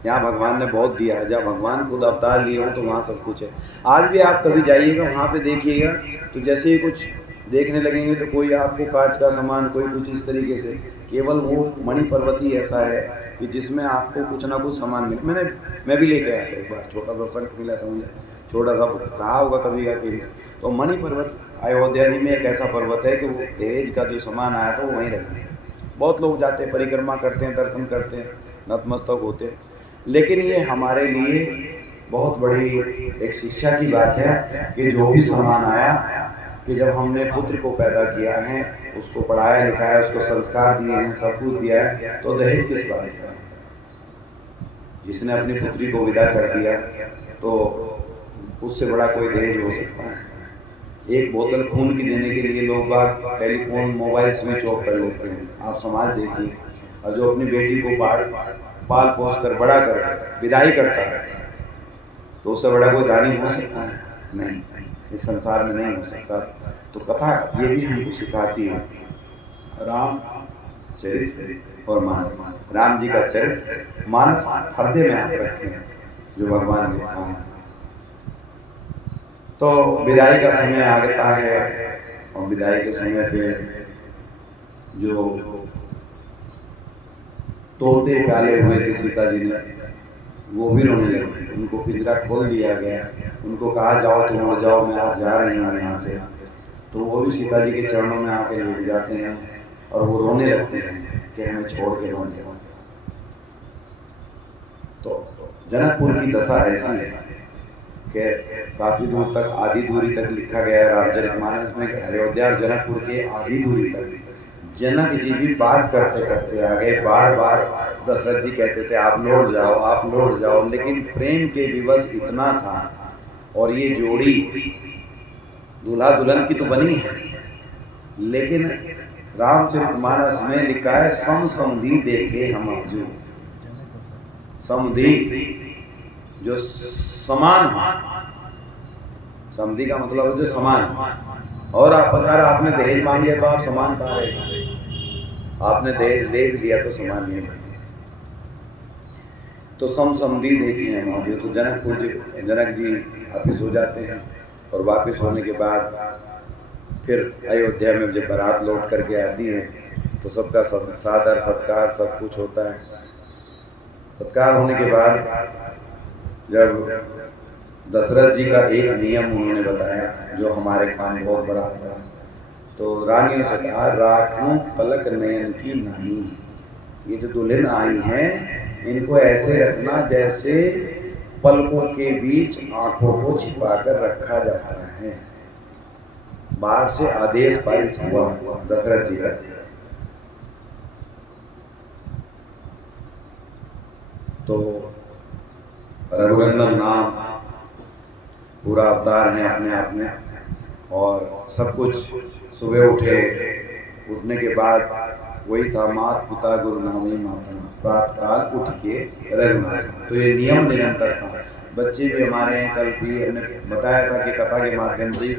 यहाँ भगवान ने बहुत दिया है, जब भगवान खुद अवतार लिए हो तो वहाँ सब कुछ है। आज भी आप कभी जाइएगा वहाँ पे देखिएगा, तो जैसे ही कुछ देखने लगेंगे तो कोई आपको कांच का सामान, कोई कुछ इस तरीके से, केवल वो मणि पर्वत ही ऐसा है कि जिसमें आपको कुछ ना कुछ सामान मिले। मैं भी लेके आया था एक बार, छोटा सा शंख मिला था मुझे, छोटा सा रहा होगा कभी का कभी। तो मणि पर्वत अयोध्या जी में एक ऐसा पर्वत है कि वो दहेज का जो सामान आया था वो वहीं रख दिया। बहुत लोग जाते हैं, परिक्रमा करते हैं, दर्शन करते हैं, नतमस्तक होते हैं। लेकिन ये हमारे लिए बहुत बड़ी एक शिक्षा की बात है कि जो भी सामान आया, कि जब हमने पुत्र को पैदा किया है, उसको पढ़ाया लिखाया, उसको संस्कार दिए हैं, सब कुछ दिया है, तो दहेज किस बात का है। जिसने अपनी पुत्री को विदा कर दिया तो उससे बड़ा कोई दहेज हो सकता है। एक बोतल खून की देने के लिए लोग बाग टेलीफोन मोबाइल स्विच ऑफ कर लेते हैं। आप समाज देखिए, और जो अपनी बेटी को पाल पोस कर बड़ा कर विदाई करता है, तो उससे बड़ा कोई दानी हो सकता है? नहीं, इस संसार में नहीं हो सकता। तो कथा ये भी हमको सिखाती है, राम चरित्र और मानस। राम जी का चरित्र, मानस हृदय में आप रखें जो भगवान ने कहा है। तो विदाई का समय आता है, और विदाई के समय पे जो तोते पाले हुए थे सीता जी ने, वो भी रोने लगे। उनको पिंजरा खोल दिया गया, उनको कहा जाओ तुम उड़ जाओ, मैं आज जा रही हूँ यहाँ से। तो वो भी सीता जी के चरणों में आके लेट जाते हैं और वो रोने लगते हैं कि हमें छोड़ के मत जाओ। तो जनकपुर की दशा ऐसी है कि काफ़ी दूर तक, आधी दूरी तक लिखा गया है रामचरितमानस में कि अयोध्या और जनकपुर के आधी दूरी तक जनक जी भी बात करते करते आ गए। बार बार दशरथ जी कहते थे आप लौट जाओ, आप लौट जाओ, लेकिन प्रेम के विवश इतना था। और ये जोड़ी दूल्हा दुल्हन की तो बनी है, लेकिन रामचरितमानस में लिखा है सम समधि देखे हम आजू। समधि जो समान हो, समधि का मतलब है जो समान। और अगर आपने दहेज मांग लिया तो आप समान कहाँ रहे? आपने दहेज ले भी लिया तो समान नहीं रहे। तो समधि देखे हैं वहाँ भी। तो जनक जी वापिस हो जाते हैं, और वापिस होने के बाद फिर अयोध्या में जब बारात लौट करके आती है तो सबका सादर सत्कार सब कुछ होता है। सत्कार होने के बाद जब दशरथ जी का एक नियम उन्होंने बताया जो हमारे काम बहुत बड़ा था, तो रानियों से कहा राखूं पलक नयन की नहीं। ये जो दुल्हन आई हैं इनको ऐसे रखना जैसे पलकों के बीच आंखों को छिपाकर रखा जाता है। बाहर से आदेश पारित हुआ दशरथ जी का। तो रघुनंदन नाम पूरा अवतार है अपने आप में, और सब कुछ सुबह उठने के बाद वही था, मात पिता गुरु नामी माता, प्रातःकाल उठ के रघुनाथ। तो ये नियम निरंतर था। बच्चे भी हमारे हैं, कल भी हमने बताया था कि कथा के माध्यम से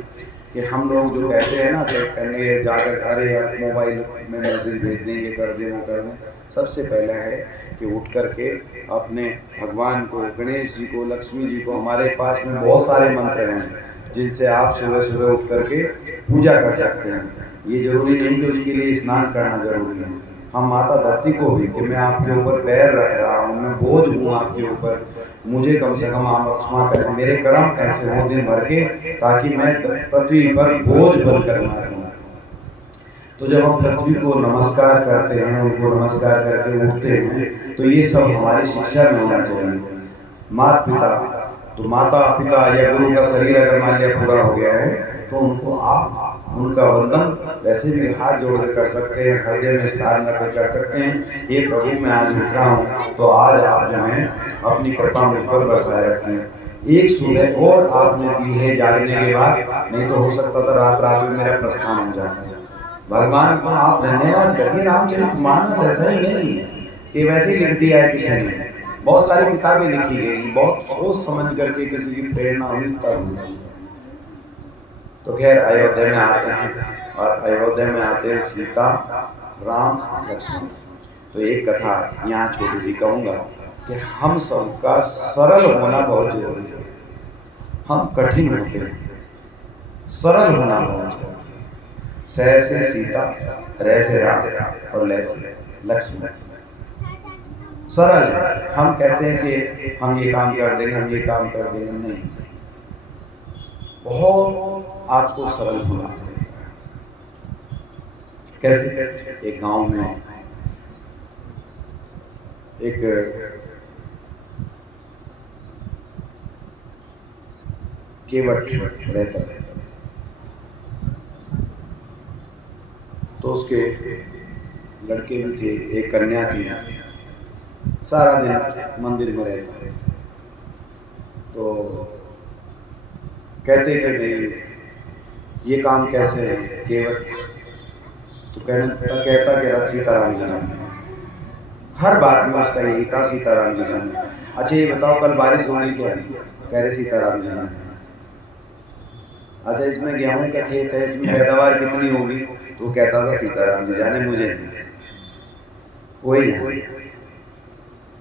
कि हम लोग जो कहते हैं ना कि करने जाकर अरे यार मोबाइल में मैसेज भेज दें, ये कर दें वो कर दें, सबसे पहला है कि उठ करके अपने भगवान को, गणेश जी को, लक्ष्मी जी को, हमारे पास में बहुत सारे मंत्र हैं जिनसे आप सुबह सुबह उठ करके पूजा कर सकते हैं। ये जरूरी नहीं कि उसके लिए स्नान करना जरूरी है। हम माता धरती को भी कि मैं आपके ऊपर पैर रख रहा हूँ, मैं बोझ हूँ आपके ऊपर, मुझे कम से कम आप क्षमा करें, मेरे कर्म ऐसे हो दिन भर के ताकि मैं पृथ्वी पर बोझ बनकर ना रहूँ। तो जब हम पृथ्वी को नमस्कार करते हैं, उनको नमस्कार करके उठते हैं, तो ये सब हमारी शिक्षा में होना चाहिए। माता पिता, तो माता पिता या गुरु का शरीर अगर मान लिया पूरा हो गया है तो उनको आप उनका वंदन वैसे भी हाथ जोड़ कर कर सकते हैं, हृदय में स्थान रखकर कर सकते हैं। ये प्रभु मैं आज उठ रहा हूँ तो आज आप जो हैं अपनी कृपा मुझ पर बरसाए रखें। एक सुबह और आपने दी है जागने के बाद, नहीं तो हो सकता था रात रात में मेरा प्रस्थान हो जाता। भगवान को आप धन्यवाद करिए। रामचरितमानस ऐसा ही नहीं कि वैसे ही लिख दिया है किसी ने, बहुत सारी किताबें लिखी गई, बहुत सोच समझ करके किसी की प्रेरणा हुई तब। तो खैर अयोध्या में आते हैं, और अयोध्या में आते हैं सीता, राम, लक्ष्मण। तो एक कथा यहाँ छोटी सी कहूँगा कि हम सबका सरल होना बहुत जरूरी है। हम कठिन होते हैं, सरल होना बहुत जरूरी है। सह से सीता, रह से राम और लय से लक्ष्मण। सरल है। हम कहते हैं कि हम ये काम कर देंगे, हम ये काम कर देंगे, नहीं, बहुत आपको सरल होना पड़ेगा। कैसे? एक गांव में एक केवट रहता था। तो उसके लड़के भी थे, एक कन्या थी। सारा दिन मंदिर में रहता है। तो कहते कि भाई ये काम कैसे है केवट? तो कहता कि सीताराम जी जाने। हर बात में उसका यही था, सीताराम जी जाने। अच्छा ये बताओ कल बारिश होगी क्या? कह रहे सीताराम जी जाने। अच्छा इसमें गेहूं का खेत है, इसमें पैदावार कितनी होगी? तो कहता था सीताराम जी जाने, मुझे नहीं, वही है।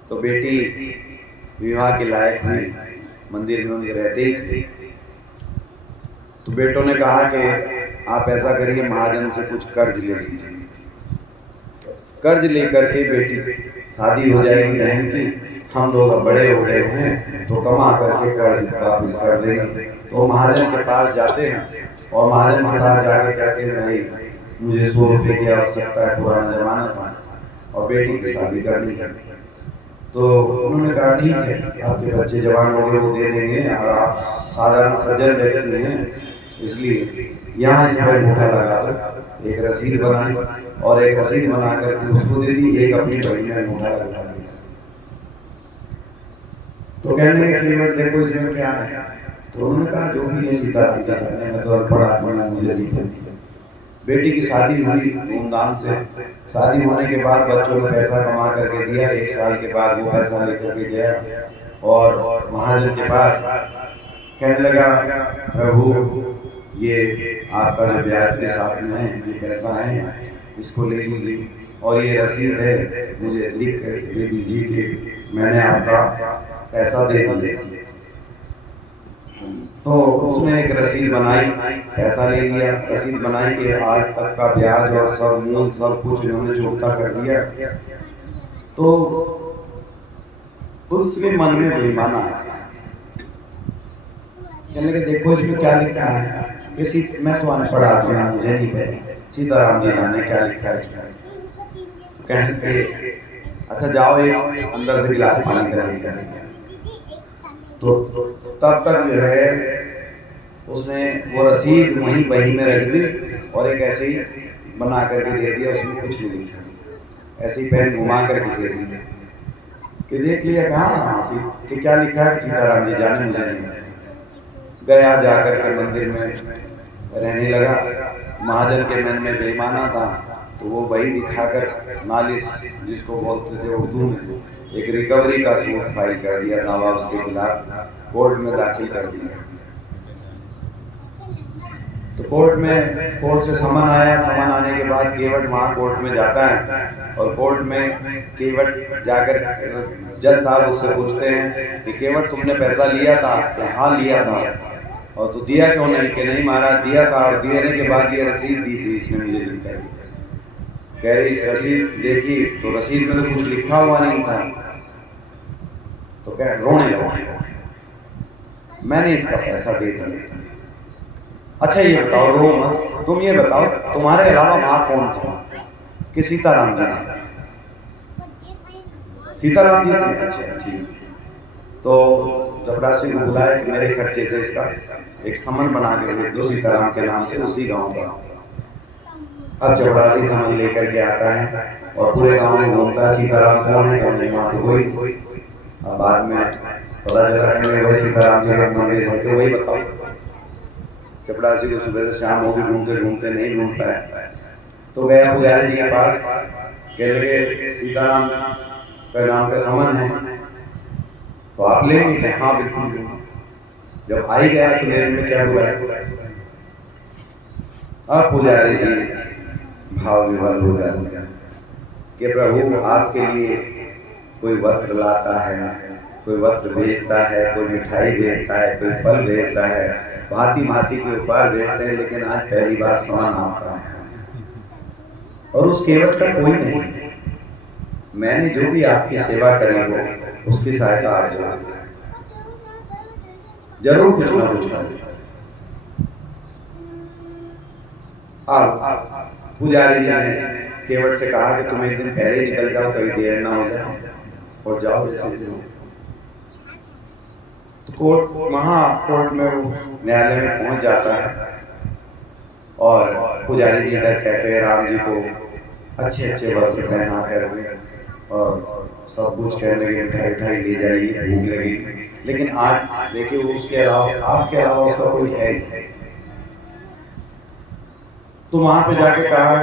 तो बेटी विवाह के लायक हुई, मंदिर में उनके रहते ही थे। तो बेटों ने कहा कि आप ऐसा करिए, महाजन से कुछ कर्ज ले लीजिए। कर्ज लेकर के बेटी शादी हो जाएगी बहन की, हम लोग अब बड़े हो गए हैं तो कमा करके कर्ज वापस कर देंगे। तो महाजन के पास जाते हैं और महाजन के पास जाकर कहते हैं भाई मुझे 100 रुपये की आवश्यकता है, पुराना जमाना था और बेटी की शादी करनी है। तो उन्होंने कहा ठीक है, आपके बच्चे जवान हो गए वो दे देंगे, और आप साधारण सज्जन व्यक्ति हैं इसलिए यहाँ इस पर अंगूठा लगा दो। एक रसीद बनाई और एक रसीद बना करके उसको दे दी, एक अपनी बहन में अंगूठा लगा दिया। तो कहने लगे कि देखो इसमें क्या है? तो उन्होंने कहा जो भी है सीताराम जी जाने, मैं तो अनपढ़ आदमी हूं, मुझे नहीं पता। बेटी की शादी हुई धूमधाम से। शादी होने के बाद बच्चों ने पैसा कमा करके दिया। 1 साल के बाद वो पैसा लेकर के गया और महाजन के पास कहने लगा प्रभु ये आपका जो ब्याज के साथ में है ये पैसा है, इसको ले लीजिए और ये रसीद है, मुझे लिख कर दे दीजिए कि मैंने आपका पैसा दे दिया। तो उसने एक रसीद बनाई, पैसा ले लिया, रसीद बनाई कि आज तक का ब्याज और सब मूल सब कुछ इन्होंने चुकता कर दिया। तो उसके मन में बेईमाना आ गया। कहने लगे देखो इसमें क्या लिखा है? किसी मैं तो अनपढ़ आदमी हूं, मुझे नहीं पता, सीताराम जी जाने क्या लिखा है इसमें। तो कहने लगे अच्छा जाओ एक अंदर से गिलास पानी का लेके आइए। तो तब तक जो है उसने वो रसीद वहीं बही में रख दी और एक ऐसे ही बना करके दे दिया, उसमें कुछ नहीं लिखा, ऐसे ही पेन घुमा करके दे दिया कि देख लिया कहाँ कि क्या लिखा है, सीताराम जी जाने मुझे नहीं। गया जाकर के मंदिर में रहने लगा। महाजन के मन में बेईमाना था तो वो वही दिखाकर नालिश जिसको बोलते थे उर्दू में, एक रिकवरी का सूट फाइल कर दिया, दावा उसके खिलाफ कोर्ट में दाखिल कर दिया। तो कोर्ट से समन आया। समन आने के बाद केवट वहाँ कोर्ट में जाता है और कोर्ट में केवट जाकर जज साहब उससे पूछते हैं कि केवट तुमने पैसा लिया था? कि हाँ लिया था। और तो दिया क्यों नहीं? कि नहीं महाराज दिया था और देने के बाद ये रसीद दी थी इसने मुझे लिखकर। कह रही इस रसीद देखी तो रसीद में तो कुछ लिखा हुआ नहीं था। तो कह रोने लगा, मैंने इसका पैसा दे दिया था। अच्छा ये बताओ, रो मत, तुम ये बताओ तुम्हारे अलावा वहां कौन था? कि सीताराम जी थे। सीताराम जी थे, अच्छा ठीक। तो चपरासी को बुलाया कि मेरे खर्चे से इसका एक समन बना के भेज दो सीताराम के नाम से उसी गांव का। अब चपरासी समन लेकर के आता है और पूरे गांव में घूमता है, सीताराम कौन है कौन नहीं, वहां तो कोई। अब बाद में पता चला कि वही सीताराम जी का मंदिर है, तो वही बताओ। चपरासी को सुबह से शाम होगी ढूंढते ढूंढते नहीं ढूंढ पाया। तो गया पुजारी जी के पास, कह लगे सीताराम का नाम का समन है तो आप लेंगे? कि हाँ बिल्कुल। जब आई गया तो लेने में क्या हुआ? अब पुजारी जी भाव विभल हो जाते हैं कि प्रभु आपके लिए कोई वस्त्र लाता है, कोई वस्त्र भेजता है, कोई मिठाई भेजता है, कोई फल भेजता है, भांति भांति के उपहार भेजते हैं, लेकिन आज पहली बार समन आता है और उस केवट का कोई नहीं। मैंने जो भी आपकी सेवा करी हो उसकी सहायता आप जरूर कुछ ना कुछ करें। अब पुजारी जी ने केवट से कहा कि तुम एक दिन पहले ही निकल जाओ, कहीं देर ना हो जाए और जाओ जैसे भी हो। तो कोर्ट में वो न्यायालय में पहुंच जाता है और पुजारी जी इधर कहते हैं राम जी को अच्छे अच्छे वस्त्र पहना कर और सब कुछ कहने लगे मिठाई उठाई ले जाइए, भूख लगी। लेकिन आज देखिए उसके अलावा आपके अलावा उसका कोई है नहीं। तो वहां पे जाके कहा,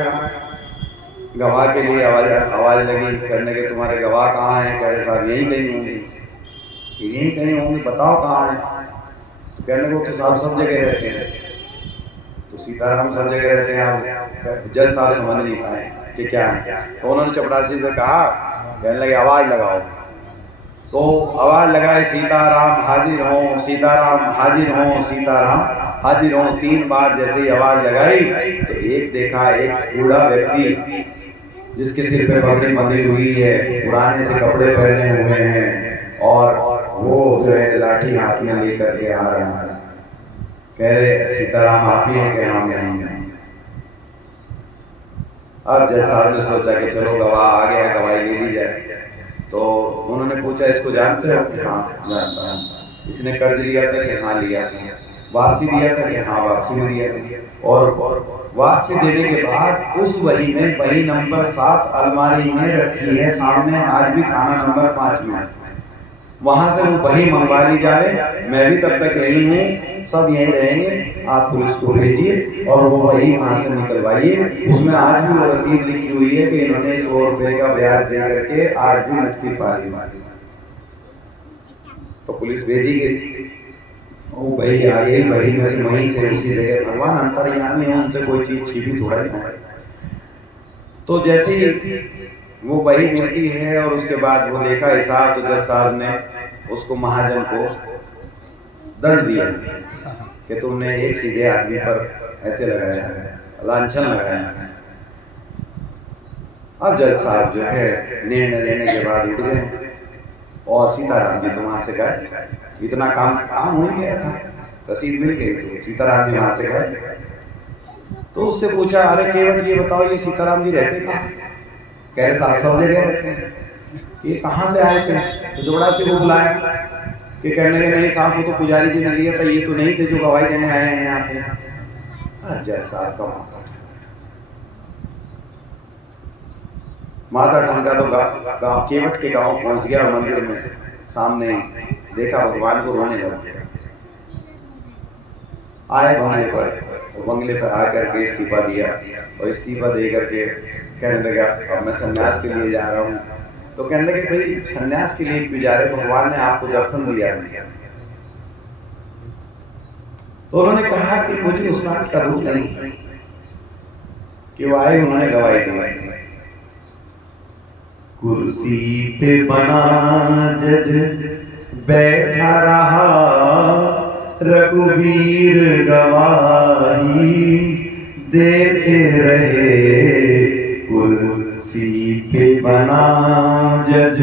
गवाह के लिए आवाज लगी करने के, तुम्हारे गवाह कहाँ हैं? कह रहे साहब यही कहीं होंगे। यही कहीं होंगे, बताओ कहाँ हैं? तो कहने को तो साहब सब जगह रहते हैं। तो सीताराम सब जगह रहते हैं, आप जज साहब समझ नहीं पाए कि क्या है। तो उन्होंने चपरासी से कहा, कहने लगे आवाज लगाओ। तो आवाज लगाई, सीताराम हाजिर हो, सीताराम हाजिर हो, सीताराम हाजिर हो। 3 बार जैसे ही आवाज लगाई तो एक देखा, एक बूढ़ा व्यक्ति जिसके सिर पे पगड़ी बंधी हुई है, पुराने से कपड़े पहने हुए हैं और वो जो है लाठी हाथ में लेकर के आ रहा है। कह रहे सीताराम आप ही हैं? कि हाँ मैं ही हूं। अब जज साहब ने सोचा कि चलो गवाह आ गया, गवाही ले ली जाए। तो उन्होंने पूछा इसको जानते हो? कि हाँ जानता हूँ। इसने कर्ज लिया था? कि हाँ लिया था। वापसी दिया था? कि हाँ वापसी भी दिया था। और वापसी देने के बाद उस वही में वही नंबर 7 अलमारी में रखी है सामने, आज भी खाना नंबर 5 में। वहां से वो वही मंगवा ली जाए, मैं भी तब तक यही हूँ, सब यहीं रहेंगे, आप पुलिस को भेजिए और वो वही वहां से निकलवाइए। उसमें आज भी वो रसीद लिखी हुई है कि इन्होंने 100 रुपए का ब्याज दे करके आज भी मुक्ति पा ली। तो पुलिस भेजी गई, वो वही आ गई, वही में से वहीं से उसी जगह। भगवान अंतर्यामी है, उनसे कोई चीज छिपी थोड़ा ही है। तो जैसे ही वो वही मिलती है और उसके बाद वो देखा हिसाब, तो जज साहब ने उसको महाजन को दंड दिया कि तुमने एक सीधे आदमी पर ऐसे लगाया है, लांछन लगाया है। अब जज साहब जो है निर्णय देने के बाद उठ गए और सीताराम जी तो वहां से गए। इतना काम हो ही गया था, रसीद मिल गई, तो सीताराम जी वहां से गए। तो उससे पूछा, अरे केवट ये बताओ ये सीताराम जी रहते कहाँ? कह रहे साहब सब जगह रहते हैं। ये कहाँ से आए थे? तो जोड़ा से को बुलाया कि कहने लगे नहीं साहब वो तो पुजारी जी ने लिया था, ये तो नहीं थे जो गवाही देने आए हैं यहाँ पे। जैसा आपका माता ठमका तो गाँव केवट के गांव पहुंच गया और मंदिर में सामने देखा भगवान को रोने लग गया। आए बंगले पर, बंगले पर आकर के इस्तीफा दिया और इस्तीफा दे करके कहने लगा अब मैं सन्यास के लिए जा रहा हूँ। तो कहने लगे भाई सन्यास के लिए क्यों जा रहे, भगवान ने आपको दर्शन दिया है। तो उन्होंने कहा कि मुझे उस बात का दुख नहीं कि वो आए उन्होंने गवाही दी। कुर्सी पे बना जज बैठा रहा, रघुवीर गवाही देते रहे। कुर्सी पे बना जज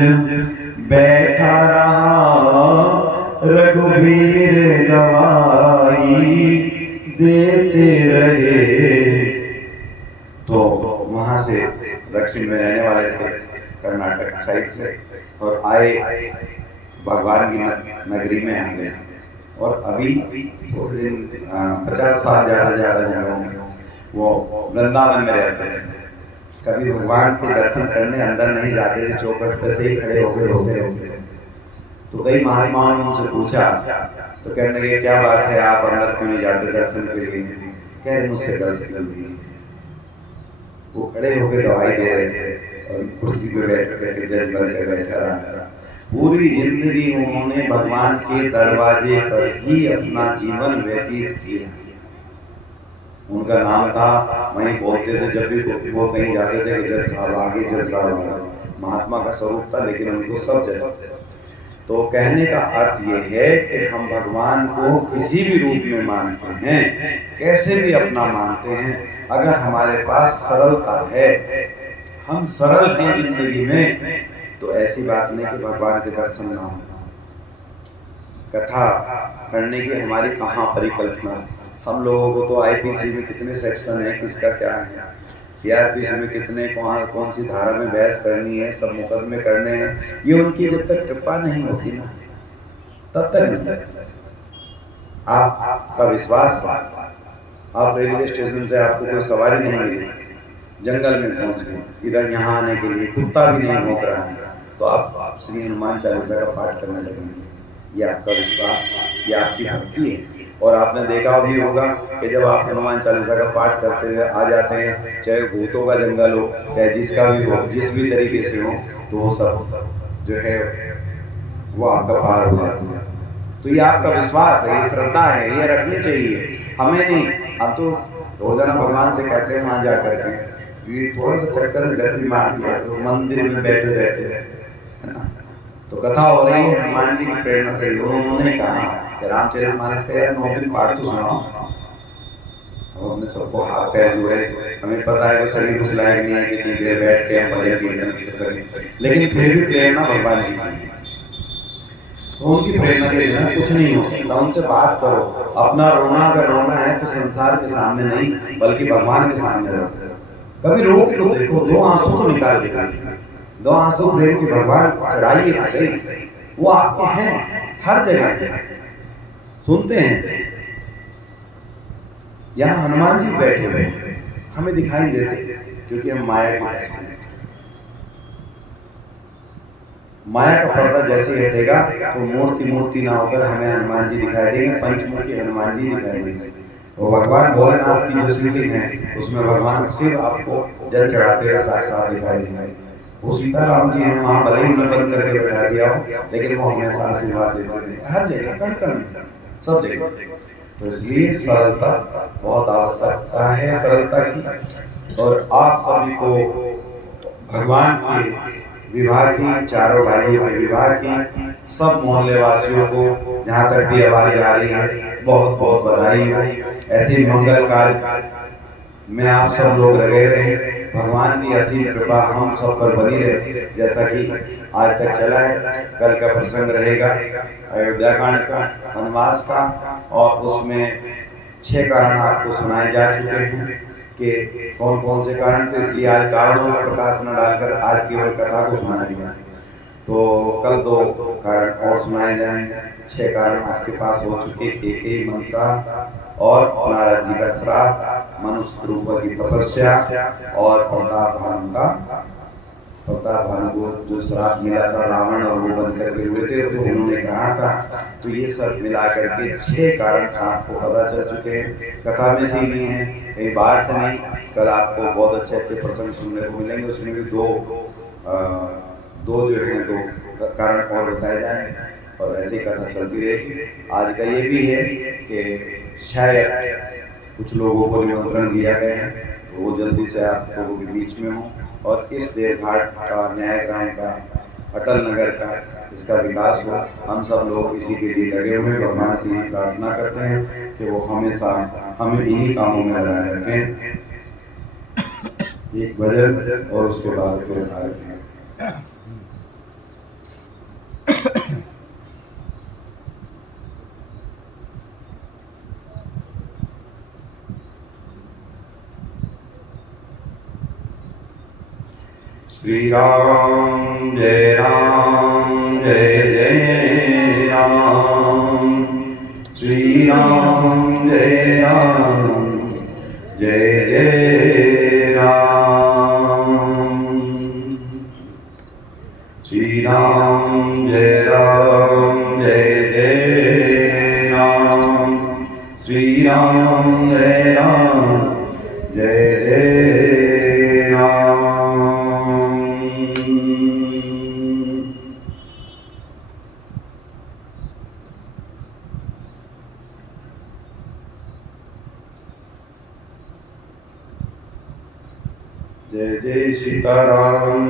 बैठा रहा, रघुवीर गवाही देते रहे। तो वहां से दक्षिण में रहने वाले थे, कर्नाटक साइड से, और आए भगवान की नगरी में आ गए। और अभी थोड़े दिन 50 साल ज़्यादा वो वृंदावन में रहते थे। कभी भगवान के दर्शन करने अंदर नहीं जाते थे, चौखट पे से ही खड़े होकर रोते रहते थे। तो कई महात्माओं ने उनसे पूछा तो कहने लगे क्या बात है आप अंदर क्यों नहीं जाते दर्शन के लिए? कह रहे मुझसे गलती हुई। वो खड़े होकर गवाही दे रहे थे और कुर्सी पे बैठ करके जज बनकर बैठा रहा। पूरी जिंदगी उन्होंने भगवान के दरवाजे पर ही अपना जीवन व्यतीत किया। उनका नाम था, वहीं बोलते थे जब भी वो कहीं जाते थे कि जज साहब आगे, जज साहब आगे। महात्मा का स्वरूप था लेकिन उनको सब जज। तो कहने का अर्थ ये है कि हम भगवान को किसी भी रूप में मानते हैं, कैसे भी अपना मानते हैं, अगर हमारे पास सरलता है, हम सरल हैं जिंदगी में, तो ऐसी बात नहीं कि भगवान के दर्शन ना हो। कथा करने की हमारी कहाँ परिकल्पना। हम लोगों को तो आईपीसी में कितने सेक्शन है, किसका क्या है, सीआरपीसी में कितने कौन सी धारा में बहस करनी है, सब मुकदमे करने हैं। ये उनकी जब तक कृपा नहीं होती ना तब तक नहीं। आपका विश्वास है, आप रेलवे स्टेशन से आपको कोई सवारी नहीं मिली, जंगल में पहुंच गए, इधर यहाँ आने के लिए कुत्ता भी नहीं भौंक रहा है, तो आप श्री हनुमान चालीसा का पाठ करने लगेंगे। ये आपका विश्वास, ये आपकी भक्ति है। और आपने देखा भी होगा कि जब आप हनुमान चालीसा का पाठ करते हुए आ जाते हैं, चाहे भूतों का जंगल हो, चाहे जिसका भी हो, जिस भी तरीके से हो, तो वो सब जो है वो आपका पार हो जाती है। तो ये आपका विश्वास है, ये श्रद्धा है, ये रखनी चाहिए हमें नहीं। हम तो रोजाना भगवान से कहते हैं वहाँ जा करके, ये थोड़ा सा चक्कर गति मार दिया तो मंदिर में बैठे रहते हैं, है ना। तो कथा हो रही है हनुमान जी की प्रेरणा से। उन्होंने कहा कि रामचरितमानस का यार 9 दिन पाठ तो सुनाओ। अब हमने सबको हाथ पैर जोड़े, हमें पता है कि शरीर उस लायक नहीं है कि इतनी देर बैठ के हम भजन कीर्तन कर सकें, लेकिन फिर भी प्रेरणा भगवान जी की है। तो उनकी प्रेरणा के बिना कुछ नहीं हो सकता। उनसे बात करो। अपना रोना अगर रोना है तो संसार के सामने नहीं बल्कि भगवान के सामने रो। कभी रो के तो देखो, 2 आंसू तो निकाल देगा, 2 आंसू प्रेम के भगवान चढ़ाइए तो सही। वो आपके हैं हर जगह, सुनते हैं। यहाँ हनुमान जी बैठे हुए हमें दिखाई देते क्योंकि हम माया के माया का पर्दा जैसे ही हटेगा तो मूर्ति ना होकर हमें हनुमान जी दिखाई देंगे, पंचमुखी हनुमान जी दिखाई देंगे। वो भगवान भोलेनाथ की जो शिवलिंग है उसमें भगवान शिव आपको जल चढ़ाते हुए साक्षात दिखाई देंगे। वो सीताराम जी हैं, वहाँ भले ही उन्हें बंद करके बैठा दिया हो, लेकिन वो हमेशा आशीर्वाद देते थे हर जगह, कण कण में, सब जगह। तो इसलिए सरलता बहुत आवश्यकता है, सरलता की। और आप सभी को भगवान के विवाह की, चारों भाइयों के विवाह की, सब मोहल्ले वासियों को जहाँ तक भी आवाज जा रही है बहुत बहुत बधाई हो। ऐसे मंगल कार्य में आप सब लोग लगे रहे, भगवान की असीम कृपा हम सब पर बनी रहे। जैसा कि आज तक चला है, कल का प्रसंग रहेगा अयोध्या कांड का, वनवास का, और उसमें 6 कारण आपको सुनाए जा चुके हैं कि कौन कौन से कारण थे। इसलिए आज कारणों में प्रकाश न डालकर आज केवल कथा को सुना दिया। तो कल 2 कारण और सुनाए जाएंगे। 6 कारण आपके पास हो चुके, केकई मंत्रा और नारद जी का श्राप, मनुष्य रूप की तपस्या और प्रताप भानु को जो श्राप मिला था रावण और वो बन करके हुए थे, तो उन्होंने कहा था। तो ये सब मिला करके 6 कारण आपको पता चल चुके हैं। कथा में से ही नहीं है, कहीं बाहर से नहीं। कल आपको बहुत अच्छे अच्छे प्रसंग सुनने को मिलेंगे, उसमें भी दो कारण और बताए जाएंगे और ऐसी कथा चलती रहेगी। आज का ये भी है कि शायद कुछ लोगों को निमंत्रण दिया गया है, तो वो जल्दी से आप लोगों के बीच में हो और इस देवघाट का, न्यायग्राम का, अटल नगर का, इसका विकास हो। हम सब लोग इसी के लिए लगे हुए हैं। भगवान से यही प्रार्थना करते हैं कि वो हमेशा हमें इन्हीं कामों में लगाए रखें। एक भजन और उसके बाद फिर आगे। श्री राम जय राम जय जय राम, श्री राम जय राम जय जय राम, श्री राम जय जय राम, श्री राम जय जय राम। जय जय सीताराम।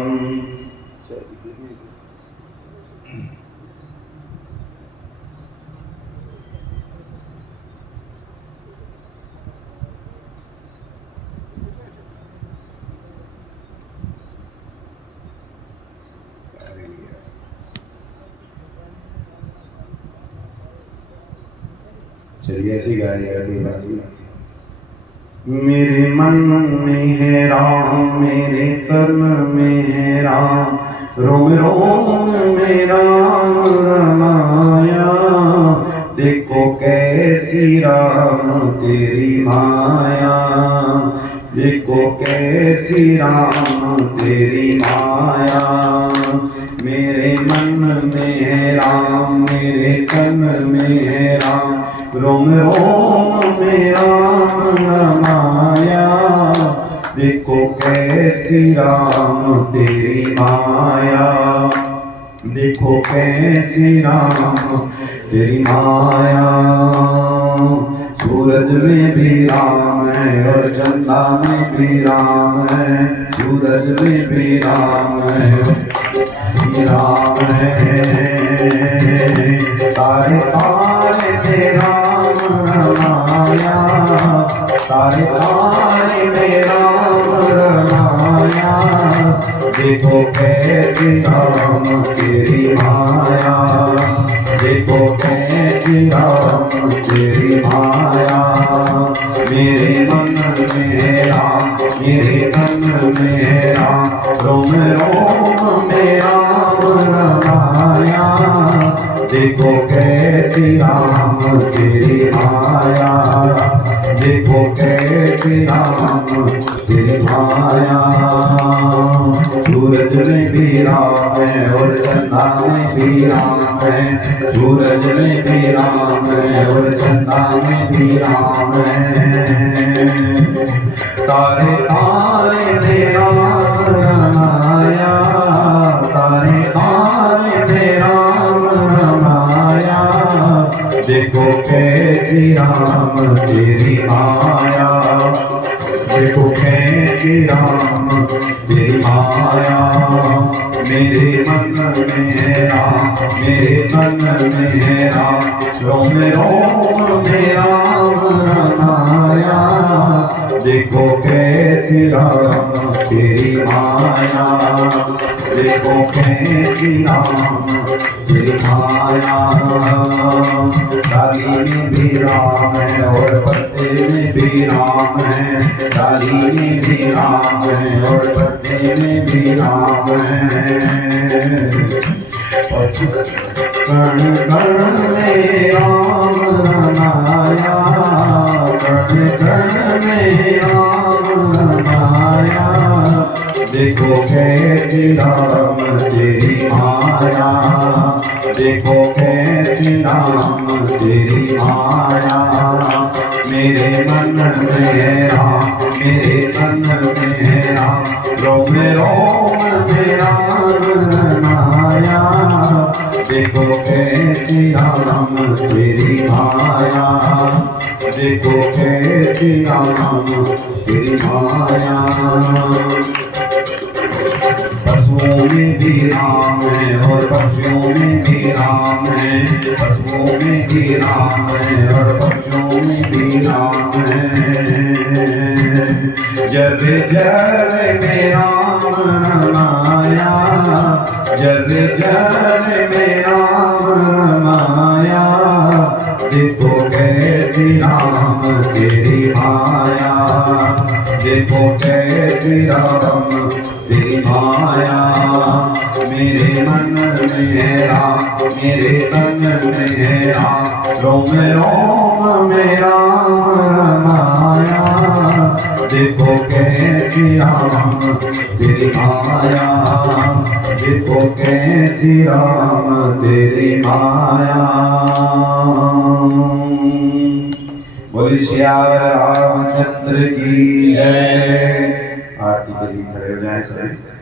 चलिए ऐसी गाइएगा, कोई बात नहीं। मेरे मन में है राम, मेरे तन में है राम, रोम रोम में राम रमाया। देखो कैसी राम तेरी माया, देखो कैसी राम तेरी माया। मेरे मन में है राम, मेरे तन में है राम, रोम रोम में राम रमाया। देखो कैसी राम तेरी माया, देखो कैसी राम तेरी माया। सूरज में भी राम है और चंदा में भी राम है, सूरज में भी राम है राम है। तारे तारे में राम रमाया, तारे तारे में राम रमाया। देखो कैसी राम तेरी माया, देखो कैसी राम तेरी माया। मेरे मन में राम, मेरे तन में राम, रोम रोम में राम रमाया। देखो कैसी राम तेरी माया, देखो कैसी राम तेरी माया। सूरज में भी राम है और चंदा में भी राम है, सूरज में भी राम है और चंदा में भी राम है। तारे तारे में राम रमाया, तारे तारे में राम रमाया। देखो कैसी राम तेरी माया, देखो कैसी राम तेरी माया। मेरे मन में है राम, मेरे तन में है राम, रोम रोम में राम रमाया। देखो कैसी राम तेरी माया, देखो कैसी राम तेरी माया। डाली में भी राम है और पत्ते में भी राम है, डाली में भी राम है और पत्ते में भी राम है। कण कण में राम रमाया, कण कण में राम रमाया। देखो कैसी राम तेरी माया, देखो कैसी राम तेरी माया। मेरे मन में है राम, मेरे तन में है राम, रोम रोम में राम रमाया। देखो कैसी राम तेरी माया, देखो कैसी राम तेरी माया। पशुओं में भी राम है और पक्षियों में भी राम है, पशुओं में भी राम है और पक्षियों में भी राम है। जब जल में राम रमाया, जब जल में राम रमाया। देखो कैसी राम तेरी माया, देखो कैसी राम तेरी माया। मेरे मन में है राम, मेरे तन में है राम, रोम रोम में राम रमाया। देखो कैसी राम तेरी माया, देखो कैसी राम तेरी माया। बोले श्यावर रामचंद्र की जय। आरती के लिए खड़े हो जाए सभी।